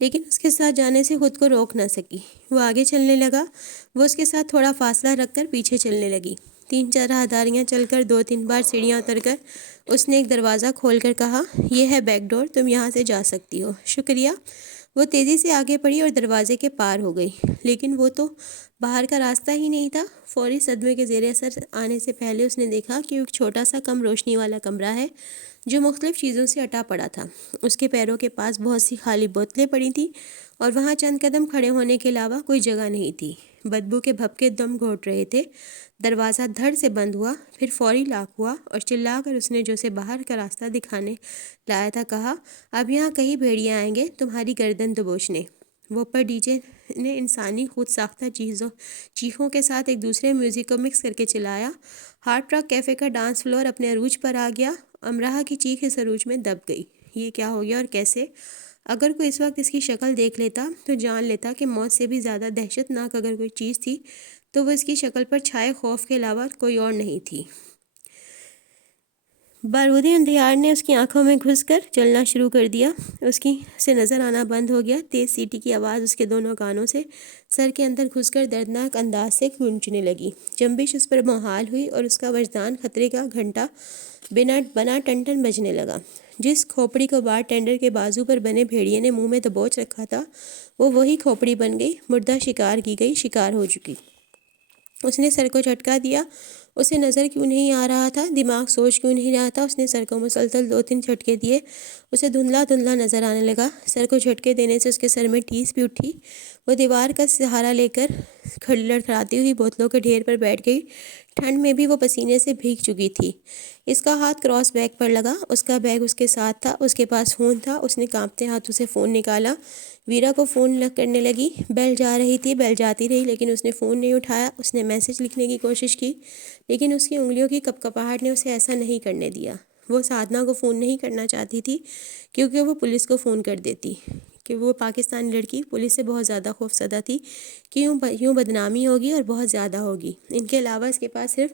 لیکن اس کے ساتھ جانے سے خود کو روک نہ سکی۔ وہ آگے چلنے لگا، وہ اس کے ساتھ تھوڑا فاصلہ رکھ کر پیچھے چلنے لگی۔ 3-4 راہداریاں چل کر 2-3 بار سیڑھیاں اتر کر اس نے ایک دروازہ کھول کر کہا، یہ ہے بیک ڈور، تم یہاں سے جا سکتی ہو۔ شکریہ۔ وہ تیزی سے آگے بڑھی اور دروازے کے پار ہو گئی، لیکن وہ تو باہر کا راستہ ہی نہیں تھا۔ فوری صدمے کے زیر اثر آنے سے پہلے اس نے دیکھا کہ ایک چھوٹا سا کم روشنی والا کمرہ ہے جو مختلف چیزوں سے اٹا پڑا تھا۔ اس کے پیروں کے پاس بہت سی خالی بوتلیں پڑی تھیں اور وہاں چند قدم کھڑے ہونے کے علاوہ کوئی جگہ نہیں تھی۔ بدبو کے بھپکے دم گھونٹ رہے تھے۔ دروازہ دھڑ سے بند ہوا، پھر فوری لاک ہوا اور چلا کر اس نے جو اسے باہر کا راستہ دکھانے لایا تھا کہا، اب یہاں کہیں بھیڑیے آئیں گے تمہاری گردن دبوچنے۔ وہ پر ڈی جے نے انسانی خود ساختہ چیخوں کے ساتھ ایک دوسرے میوزک کو مکس کر کے چلایا۔ ہارڈ راک کیفے کا ڈانس فلور اپنے عروج پر آ گیا۔ امراہ کی چیخ اس عروج میں دب گئی۔ یہ کیا ہو گیا اور کیسے؟ اگر کوئی اس وقت اس کی شکل دیکھ لیتا تو جان لیتا کہ موت سے بھی زیادہ دہشت ناک اگر کوئی چیز تھی تو وہ اس کی شکل پر چھائے خوف کے علاوہ کوئی اور نہیں تھی۔ بارودی اندھیار نے اس کی آنکھوں میں گھس کر چلنا شروع کر دیا۔ اس کی سے نظر آنا بند ہو گیا۔ تیز سیٹی کی آواز اس کے دونوں کانوں سے سر کے اندر گھس کر دردناک انداز سے گونجنے لگی۔ جنبش اس پر محال ہوئی اور اس کا وجدان خطرے کا گھنٹا بنا ٹن ٹن بجنے لگا۔ جس کھوپڑی کو بار ٹینڈر کے بازو پر بنے بھیڑیے نے منہ میں دبوچ رکھا تھا وہ وہی کھوپڑی بن گئی، مردہ شکار کی گئی، شکار ہو چکی۔ اس نے سر کو جھٹکا دیا۔ اسے نظر کیوں نہیں آ رہا تھا؟ دماغ سوچ کیوں نہیں رہا تھا؟ اس نے سر کو مسلسل 2-3 جھٹکے دیے۔ اسے دھندلا دھندلا نظر آنے لگا۔ سر کو جھٹکے دینے سے اس کے سر میں ٹیس بھی اٹھی۔ وہ دیوار کا سہارا لے کر لڑکھڑاتی ہوئی بوتلوں کے ڈھیر پر بیٹھ گئی۔ ٹھنڈ میں بھی وہ پسینے سے بھیگ چکی تھی۔ اس کا ہاتھ کراس بیگ پر لگا۔ اس کا بیگ اس کے ساتھ تھا، اس کے پاس فون تھا۔ اس نے کانپتے ہاتھوں سے فون نکالا۔ ویرا کو فون کرنے لگی۔ بیل جا رہی تھی، بیل جاتی رہی، لیکن اس نے فون نہیں اٹھایا۔ اس نے میسج لکھنے کی کوشش کی، لیکن اس کی انگلیوں کی کپکپاہٹ نے اسے ایسا نہیں کرنے دیا۔ وہ سادھنا کو فون نہیں کرنا چاہتی تھی کیونکہ وہ پولیس کو فون کر دیتی کہ وہ پاکستانی لڑکی پولیس سے بہت زیادہ خوفزدہ تھی کہ یوں بدنامی ہوگی اور بہت زیادہ ہوگی۔ ان کے علاوہ اس کے پاس صرف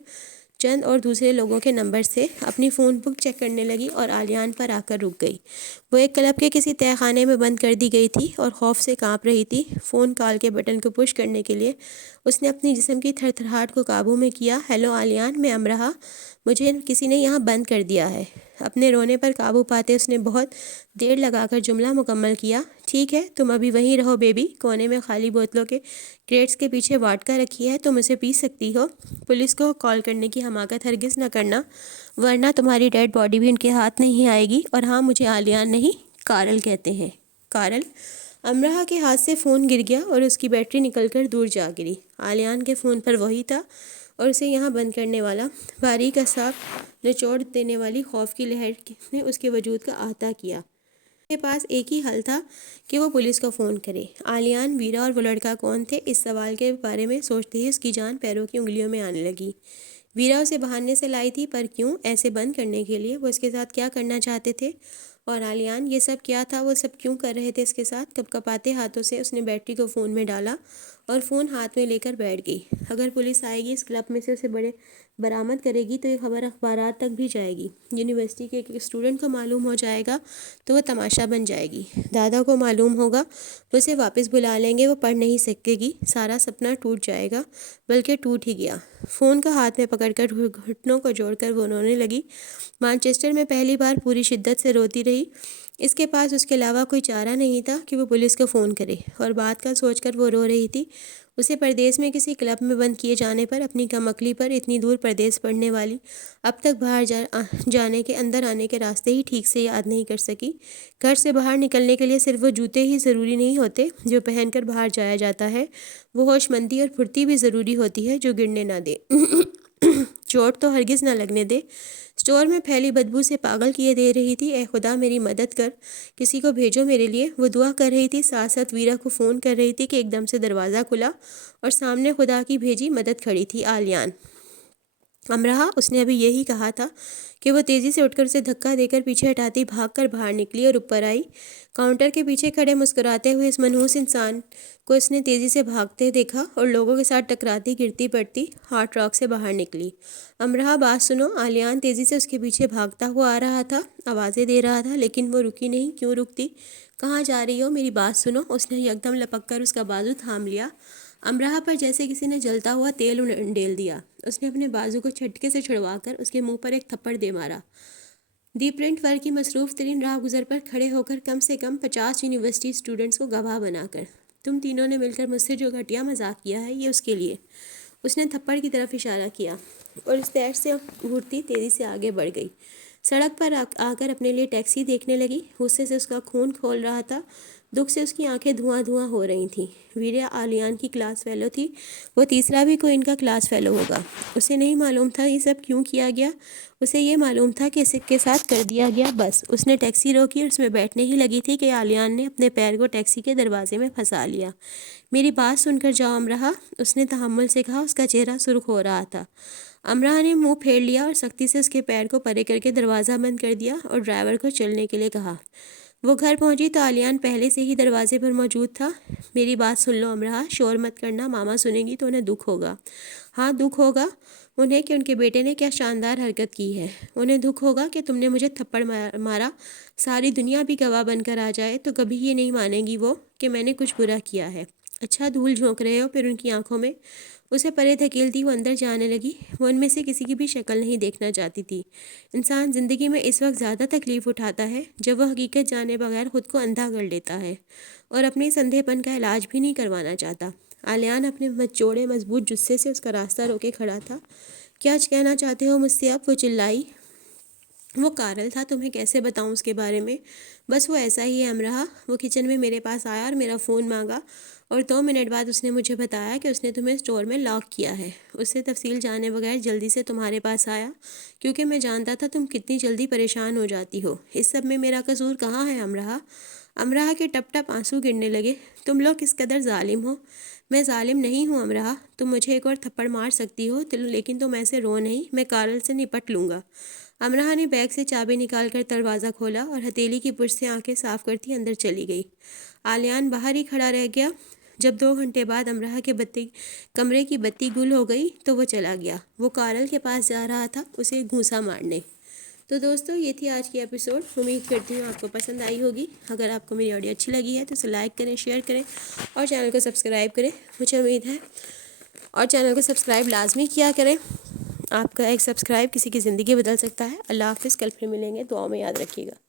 چند اور دوسرے لوگوں کے نمبر سے اپنی فون بک چیک کرنے لگی اور آلیان پر آ کر رک گئی۔ وہ ایک کلب کے کسی تہہ خانے میں بند کر دی گئی تھی اور خوف سے کانپ رہی تھی۔ فون کال کے بٹن کو پش کرنے کے لیے اس نے اپنی جسم کی تھر تھراہٹ کو قابو میں کیا۔ ہیلو آلیان، میں امراہ، مجھے کسی نے یہاں بند کر دیا ہے۔ اپنے رونے پر قابو پاتے اس نے بہت دیر لگا کر جملہ مکمل کیا۔ ٹھیک ہے، تم ابھی وہیں رہو بیبی، کونے میں خالی بوتلوں کے کریٹس کے پیچھے واڈکا رکھی ہے، تم اسے پی سکتی ہو۔ پولیس کو کال کرنے کی حماقت ہرگز نہ کرنا، ورنہ تمہاری ڈیڈ باڈی بھی ان کے ہاتھ نہیں آئے گی۔ اور ہاں، مجھے آلیان نہیں کارل کہتے ہیں۔ کارل؟ امراہ کے ہاتھ سے فون گر گیا اور اس کی بیٹری نکل کر دور جا گری۔ آلیان کے فون پر وہی تھا اور اسے یہاں بند کرنے والا باریک اعصاب نچوڑ دینے والی خوف کی لہر نے اس کے وجود کا احاطہ کیا۔ اس کے پاس ایک ہی حل تھا کہ وہ پولیس کو فون کرے۔ آلیان، ویرا اور وہ لڑکا کون تھے؟ اس سوال کے بارے میں سوچتے ہی اس کی جان پیروں کی انگلیوں میں آنے لگی۔ ویرا اسے بہانے سے لائی تھی، پر کیوں؟ ایسے بند کرنے کے لیے؟ وہ اس کے ساتھ کیا کرنا چاہتے تھے؟ اور آلیان، یہ سب کیا تھا؟ وہ سب کیوں کر رہے تھے اس کے ساتھ؟ کپکپاتے ہاتھوں سے اس نے بیٹری کو فون میں ڈالا اور فون ہاتھ میں لے کر بیٹھ گئی۔ اگر پولیس آئے گی، اس کلب میں سے اسے برآمد کرے گی تو یہ خبر اخبارات تک بھی جائے گی۔ یونیورسٹی کے ایک اسٹوڈنٹ کو معلوم ہو جائے گا تو وہ تماشا بن جائے گی۔ دادا کو معلوم ہوگا، وہ اسے واپس بلا لیں گے، وہ پڑھ نہیں سکے گی۔ سارا سپنا ٹوٹ جائے گا، بلکہ ٹوٹ ہی گیا۔ فون کا ہاتھ میں پکڑ کر گھٹنوں کو جوڑ کر وہ رونے لگی۔ مانچسٹر میں پہلی بار پوری شدت سے روتی رہی۔ اس کے پاس اس کے علاوہ کوئی چارہ نہیں تھا کہ وہ پولیس کو فون کرے، اور بات کا سوچ کر وہ رو رہی تھی۔ اسے پردیس میں کسی کلب میں بند کیے جانے پر، اپنی کم عقلی پر، اتنی دور پردیس پڑھنے والی اب تک باہر جانے کے، اندر آنے کے راستے ہی ٹھیک سے یاد نہیں کر سکی۔ گھر سے باہر نکلنے کے لیے صرف وہ جوتے ہی ضروری نہیں ہوتے جو پہن کر باہر جایا جاتا ہے، وہ ہوش مندی اور پھرتی بھی ضروری ہوتی ہے جو گرنے نہ دے، چوٹ تو ہرگز نہ لگنے دے۔ اسٹور میں پھیلی بدبو سے پاگل کیے دے رہی تھی۔ اے خدا، میری مدد کر، کسی کو بھیجو میرے لیے، وہ دعا کر رہی تھی۔ ساتھ ساتھ ویرا کو فون کر رہی تھی کہ ایک دم سے دروازہ کھلا اور سامنے خدا کی بھیجی مدد کھڑی تھی۔ آلیان امرہا، اس نے ابھی یہی کہا تھا کہ وہ تیزی سے اٹھ کر اسے دھکا دے کر پیچھے ہٹاتی بھاگ کر باہر نکلی اور اوپر آئی۔ کاؤنٹر کے پیچھے کھڑے مسکراتے ہوئے اس منحوس انسان کو اس نے تیزی سے بھاگتے دیکھا اور لوگوں کے ساتھ ٹکراتی گرتی پڑتی ہارٹ راک سے باہر نکلی۔ امرہا، بات سنو۔ آلیان تیزی سے اس کے پیچھے بھاگتا ہوا آ رہا تھا، آوازیں دے رہا تھا، لیکن وہ رکی نہیں۔ کیوں رکتی؟ کہاں جا رہی ہو؟ میری بات سنو۔ اس نے یکدم لپک کر اس کا بازو تھام لیا۔ امرہا پر جیسے کسی نے جلتا ہوا تیل انڈیل دیا۔ اس نے اپنے بازو کو جھٹکے سے چھڑوا کر اس کے منہ پر ایک تھپڑ دے مارا۔ دی پرنٹ ورک کی مصروف ترین راہ گزر پر کھڑے ہو کر کم سے کم 50 یونیورسٹی اسٹوڈنٹس کو گواہ بنا کر، تم تینوں نے مل کر مجھ سے جو گھٹیا مذاق کیا ہے، یہ اس کے لیے۔ اس نے تھپڑ کی طرف اشارہ کیا اور اس تیر سے گھورتی تیزی سے آگے بڑھ گئی۔ سڑک پر آ کر اپنے لیے ٹیکسی دیکھنے لگی۔ غصے سے اس کا خون کھول رہا تھا، دکھ سے اس کی آنکھیں دھواں دھواں ہو رہی تھیں۔ ویریا آلیان کی کلاس فیلو تھی، وہ تیسرا بھی کوئی ان کا کلاس فیلو ہوگا۔ اسے نہیں معلوم تھا یہ سب کیوں کیا گیا، اسے یہ معلوم تھا کہ اس کے ساتھ کر دیا گیا، بس۔ اس نے ٹیکسی روکی اور اس میں بیٹھنے ہی لگی تھی کہ آلیان نے اپنے پیر کو ٹیکسی کے دروازے میں پھنسا لیا۔ میری بات سن کر جاؤ امرہا، اس نے تحمل سے کہا۔ اس کا چہرہ سرخ ہو رہا تھا۔ امرہا نے منہ پھیر لیا اور سختی سے اس کے پیر کو پرے کر کے دروازہ بند کر دیا اور ڈرائیور کو چلنے کے لیے کہا۔ وہ گھر پہنچی تو آلیان پہلے سے ہی دروازے پر موجود تھا۔ میری بات سن لو امرہا، شور مت کرنا، ماما سنیں گی تو انہیں دکھ ہوگا۔ ہاں دکھ ہوگا انہیں کہ ان کے بیٹے نے کیا شاندار حرکت کی ہے۔ انہیں دکھ ہوگا کہ تم نے مجھے تھپڑ مارا، ساری دنیا بھی گواہ بن کر آ جائے تو کبھی یہ نہیں مانیں گی وہ کہ میں نے کچھ برا کیا ہے۔ اچھا دھول جھونک رہے ہو؟ پھر ان کی آنکھوں میں اسے پرے دھکیلتی وہ اندر جانے لگی۔ وہ ان میں سے کسی کی بھی شکل نہیں دیکھنا چاہتی تھی۔ انسان زندگی میں اس وقت زیادہ تکلیف اٹھاتا ہے جب وہ حقیقت جانے بغیر خود کو اندھا کر لیتا ہے اور اپنے اس اندھے پن کا علاج بھی نہیں کروانا چاہتا۔ آلیان اپنے چوڑے مضبوط جثے سے اس کا راستہ روکے کھڑا تھا۔ کیا کہنا چاہتے ہو مجھ سے اب؟ وہ چلائی۔ وہ کارل تھا، تمہیں کیسے بتاؤں اس کے بارے میں؟ بس وہ ایسا ہی ہے امرہا۔ وہ کچن میں میرے پاس آیا اور میرا فون مانگا اور 2 منٹ بعد اس نے مجھے بتایا کہ اس نے تمہیں اسٹور میں لاک کیا ہے۔ اس سے تفصیل جانے بغیر جلدی سے تمہارے پاس آیا کیونکہ میں جانتا تھا تم کتنی جلدی پریشان ہو جاتی ہو۔ اس سب میں میرا قصور کہاں ہے امرہا؟ امرہا کے ٹپ ٹپ آنسو گرنے لگے۔ تم لوگ کس قدر ظالم ہو۔ میں ظالم نہیں ہوں امرہا، تم مجھے ایک اور تھپڑ مار سکتی ہو لیکن تم ایسے رو نہیں، میں کارل سے نپٹ لوں گا۔ امرہا نے بیگ سے چابی نکال کر دروازہ کھولا اور ہتھیلی کی پشت سے آنکھیں صاف کرتی اندر چلی گئی۔ آلیان باہر ہی کھڑا رہ گیا۔ جب 2 گھنٹے بعد امرہا کے کمرے کی بتی گل ہو گئی تو وہ چلا گیا۔ وہ کارل کے پاس جا رہا تھا اسے گھونسا مارنے۔ تو دوستو یہ تھی آج کی ایپیسوڈ، امید کرتی ہوں آپ کو پسند آئی ہوگی۔ اگر آپ کو میری آڈیو اچھی لگی ہے تو اسے لائک کریں، شیئر کریں اور چینل کو سبسکرائب کریں، مجھے امید ہے، اور چینل کو سبسکرائب لازمی کیا کریں۔ آپ کا ایک سبسکرائب کسی کی زندگی بدل سکتا ہے۔ اللہ حافظ، کل پھر ملیں گے، دعاؤں میں یاد رکھیے گا۔